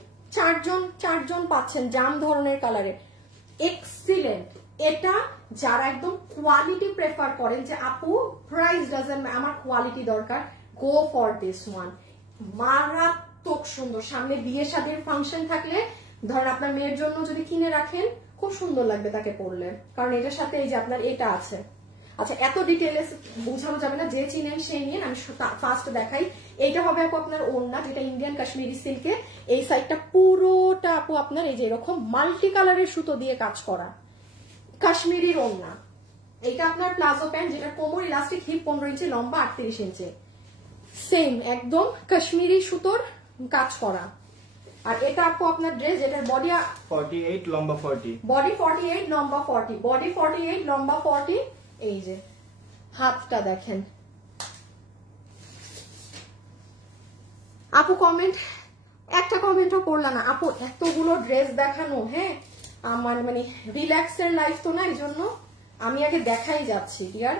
চারজন পাচ্ছেন জাম ধরনের কালারে, এক্সিলেন্ট। এটা যারা একদম কোয়ালিটি প্রেফার করেন যে আপু প্রাইস ডাজন্ট, আমার কোয়ালিটি দরকার, গো ফর দিস ওয়ান। মারাত্মক সুন্দর। সামনে বিয়ে শাদীর ফাংশন থাকলে ধরেন আপনার মেয়ের জন্য যদি কিনে রাখেন, খুব সুন্দর লাগবে তাকে পরলে, কারণ এটার সাথে এই যে আপনার এটা আছে। আচ্ছা, এত ডিটেইলে বোঝানো যাবে না, যে চিনেন সেই নিয়ে। আমি ফার্স্ট দেখাই, এইটা হবে আপু আপনার ওড়না, যেটা ইন্ডিয়ান কাশ্মীরি সিল্কে। এই সাইডটা পুরোটা আপু আপনার এই যে এরকম মাল্টি কালারের সুতো দিয়ে কাজ করা কাশ্মীরির ওড়না। এইটা আপনার প্লাজো প্যান্ট, যেটা কোমর ইলাস্টিক, হিপ 15 ইঞ্চি, লম্বা 38 ইঞ্চি, সেম একদম কাশ্মীরি সুতোর কাজ করা। আর এটা আপু আপনার ড্রেস, যেটার বডি 48 লম্বা 40, বডি 48 লম্বা 40, বডি 48 লম্বা 40। এই যে হাতটা দেখেন আপু। কমেন্ট একটা কমেন্টও করলা না আপু, এতগুলো ড্রেস দেখানো। হ্যাঁ, আমার মানে রিল্যাক্সের লাইফ তো না, এই জন্য আমি আগে দেখাই যাচ্ছি। ডিয়ার,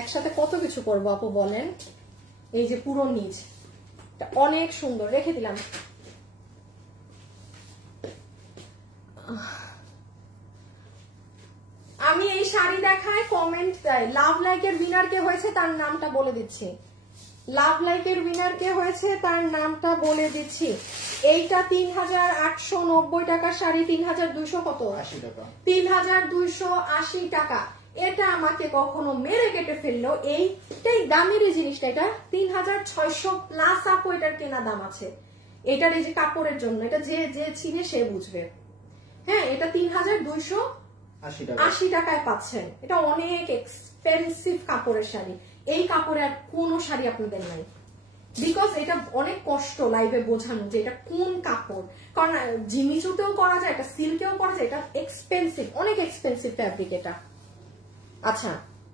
একসাথে কত কিছু করবো আপু বলেন। এই যে পুরো নিচ অনেক সুন্দর, রেখে দিলাম। আমি এই শাড়ি দেখায় কমেন্ট দেয়। লাভ লাইকের উইনার কে হয়েছে তার নামটা বলে দিচ্ছি। লাভ লাইকের উইনার কে হয়েছে তার নামটা বলে দিচ্ছি। এইটা 3890 টাকা শাড়ি, 3200 কত? 80 টাকা। 3280 টাকা। এটা আমাকে কখনো মেরে কেটে ফেললো। এইটাই দামের এই জিনিসটা, এটা 3600 প্লাস আপু এটার কেনা দাম আছে। এটার এই যে কাপড়ের জন্য, এটা যে যে চিনে সে বুঝবে। হ্যাঁ, এটা 3280 টাকায় পাচ্ছেন। এটা অনেক এক্সপেন্সিভ কাপড়ের শাড়ি। এই কাপড়ে আর কোন শাড়ি আপনাদের নাই, বিকজ এটা অনেক কষ্ট লাইভে বোঝানো যে এটা কোন কাপড়, কারণ জিমিচুতেও করা যায়, এটা সিল্কেও করা যায়, এটা এক্সপেন্সিভ, অনেক এক্সপেন্সিভ ফ্যাব্রিক এটা। আচ্ছা,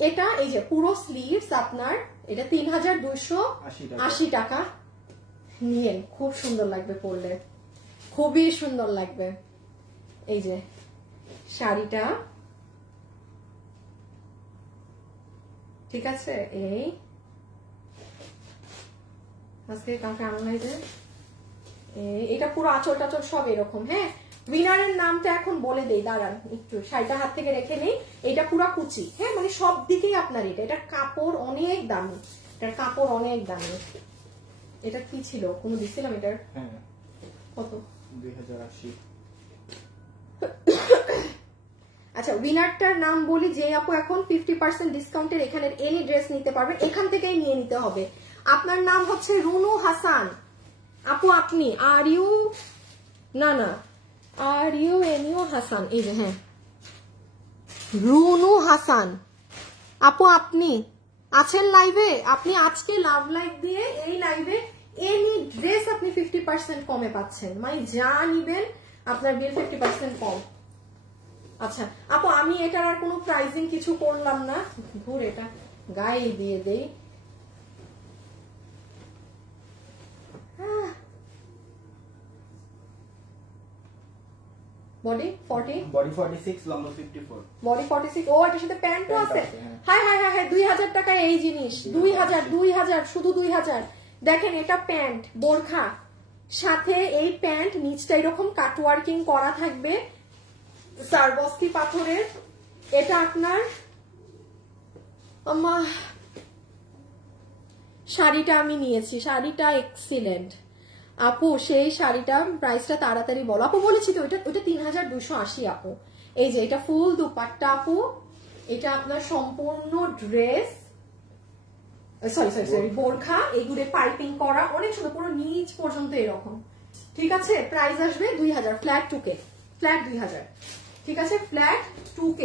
এটা এই যে পুরো স্লিভস আপনার, এটা 3280 টাকা। নিয়েন, খুব সুন্দর লাগবে পরলে, খুবই সুন্দর লাগবে। এই যে শাড়িটা, ঠিক আছে। এই আজকে কাউকে আনা নাই যে, এটা পুরো আঁচল টাচল সব এরকম। হ্যাঁ, উইনারের নামটা এখন বলে দেই, দাঁড়ান একটু শাড়িটা হাত থেকে রেখে নেই। এটা পুরো কুচি, হ্যাঁ মানে সব দিকেই আপনার এটার কাপড় অনেক দামি, এটার কাপড় অনেক দামি। এটা কি ছিল, কোনো দিছিলাম এটার? হ্যাঁ কত? 2080। আচ্ছা উইনারটার নাম বলি, যে আপু এখন 50% ডিসকাউন্টের এখানের এনি ড্রেস নিতে পারবে, এখান থেকেই নিয়ে নিতে হবে। আপনার নাম হচ্ছে রুনু হাসান আপু, আপনি আর ইউ হাসান, এই যে হ্যাঁ রুনু হাসান আপু, আপনি আছেন লাইভে? আপনি আজকে লাভ লাইভ দিয়ে এই লাইভে এনি ড্রেস আপনি 50% কমে পাচ্ছেন, মানে যা নিবেন আপনার বিল 50% কম। আচ্ছা আপু আমি এটার আর কোনো প্রাইসিং কিছু করলাম না, ঘুরে এটা গায়ে দিয়ে দেই। বডি 40, বডি 46, লম্বা 54। বডি 46। ও এটার সাথে প্যান্টও আছে। হ্যাঁ হ্যাঁ হ্যাঁ হ্যাঁ 2000 টাকায় এই জিনিস, 2000 শুধু 2000। দেখেন এটা প্যান্ট বোরখা, সাথে এই প্যান্ট নিচটা এরকম কাটওয়ার্কিং করা থাকবে সারবস্তি পাথরের। এটা আপনার শাড়িটা আমি নিয়েছি, শাড়িটা এক্সিলেন্ট আপু, সেই শাড়িটা প্রাইসটা তাড়াতাড়ি বলো আপু। বলেছি তো ওইটা 3280 আপু। এই যে এটা ফুল দুপাট্টা আপু, এটা আপনার সম্পূর্ণ ড্রেস, সরি বোরখা, এগুলো পাইপিং করা অনেক সুন্দর, পুরো নিচ পর্যন্ত এরকম। ঠিক আছে, প্রাইস আসবে 2000 ফ্ল্যাট 2K, ফ্ল্যাট 2000। ঠিক আছে, ফ্ল্যাট 2K,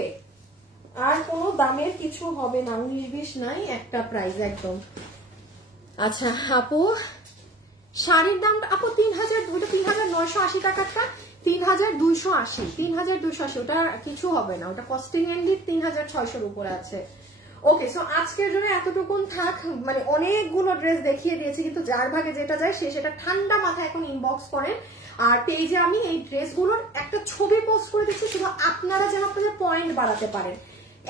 আর কোনো দামের কিছু হবে না, 19-20 নাই, একটা প্রাইস একদম। আচ্ছা আপু শাড়ির দাম আপু 3000, ওটা 3980 টাকাটা 3280, 3280, ওটা কিছু হবে না, ওটা কস্টিং এন্ডি 3600 উপরে আছে। ওকে সো আজকের জন্য এতটুকুন থাক, মানে অনেকগুলো ড্রেস দেখিয়ে দিয়েছি, কিন্তু যার ভাগে যেটা যায় সে সেটা ঠান্ডা মাথায় এখন ইনবক্স করেন। আর পেজে আমি এই ড্রেসগুলোর একটা ছবি পোস্ট করে দিচ্ছি, শুধু আপনারা যেন আপনাদের পয়েন্ট বাড়াতে পারেন।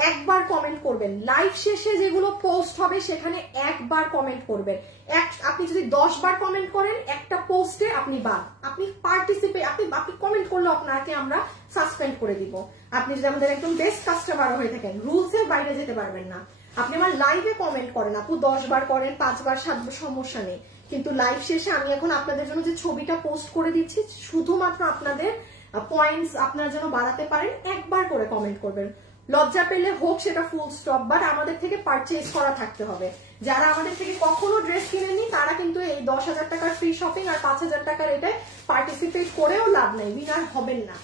একবার কমেন্ট করবেন, লাইভ শেষে যেগুলো পোস্ট হবে সেখানে একবার কমেন্ট করবেন। আপনি যদি 10 বার কমেন্ট করেন একটা পোস্টে আপনি বাদ, আপনি পার্টিসিপেট, আপনি কমেন্ট করলে আপনাকে আমরা সাসপেন্ড করে দিব। আপনি যদি আমাদের একদম বেস্ট কাস্টমার হয়ে থাকেন, রুলসের বাইরে যেতে পারবেন না। আপনি আমার লাইভে কমেন্ট করেন আপু, 10 বার করেন, 5 বার 7 বার, সমস্যা নেই, কিন্তু লাইভ শেষে আমি এখন আপনাদের জন্য যে ছবিটা পোস্ট করে দিচ্ছি শুধুমাত্র আপনাদের পয়েন্টস আপনারা যেন বাড়াতে পারেন, একবার করে কমেন্ট করবেন। লজ্জা পেলে হোক সেটা ফুল স্টপ, বাট আমাদের থেকে পারচেজ করা থাকতে হবে। যারা আমাদের থেকে কখনো ড্রেস কিনেননি তারা কিন্তু এই 10,000 টাকার ফ্রি শপিং আর 5,000 টাকার এটাই পার্টিসিপেট করেও লাভ নেই, উইনার হবেন না।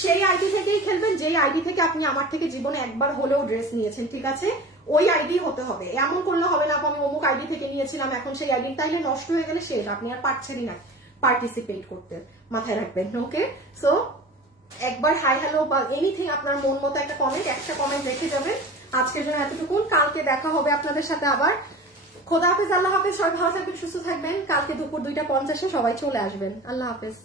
সেই আইডি থেকেই খেলবেন যেই আইডি থেকে আপনি আমার থেকে জীবনে একবার হলেও ড্রেস নিয়েছেন, ঠিক আছে? ওই আইডি হতে হবে, এমন করলে হবে না আমি অমুক আইডি থেকে নিয়েছিলাম এখন সেই আইডি, তাইলে নষ্ট হয়ে গেলে শেষ, আপনি আর পারছেনই না পার্টিসিপেট করতে, মাথায় রাখবেন। ওকে সো একবার হাই হ্যালো বা এনিথিং আপনার মন মতো একটা কমেন্ট রেখে যাবেন। আজকের জন্য এতটুকুন, কালকে দেখা হবে আপনাদের সাথে আবার। খোদা হাফেজ, আল্লাহ হাফেজ, সবাই ভালো থাকবেন, সুস্থ থাকবেন। কালকে দুপুর 2টা 50-এ সবাই চলে আসবেন। আল্লাহ হাফেজ।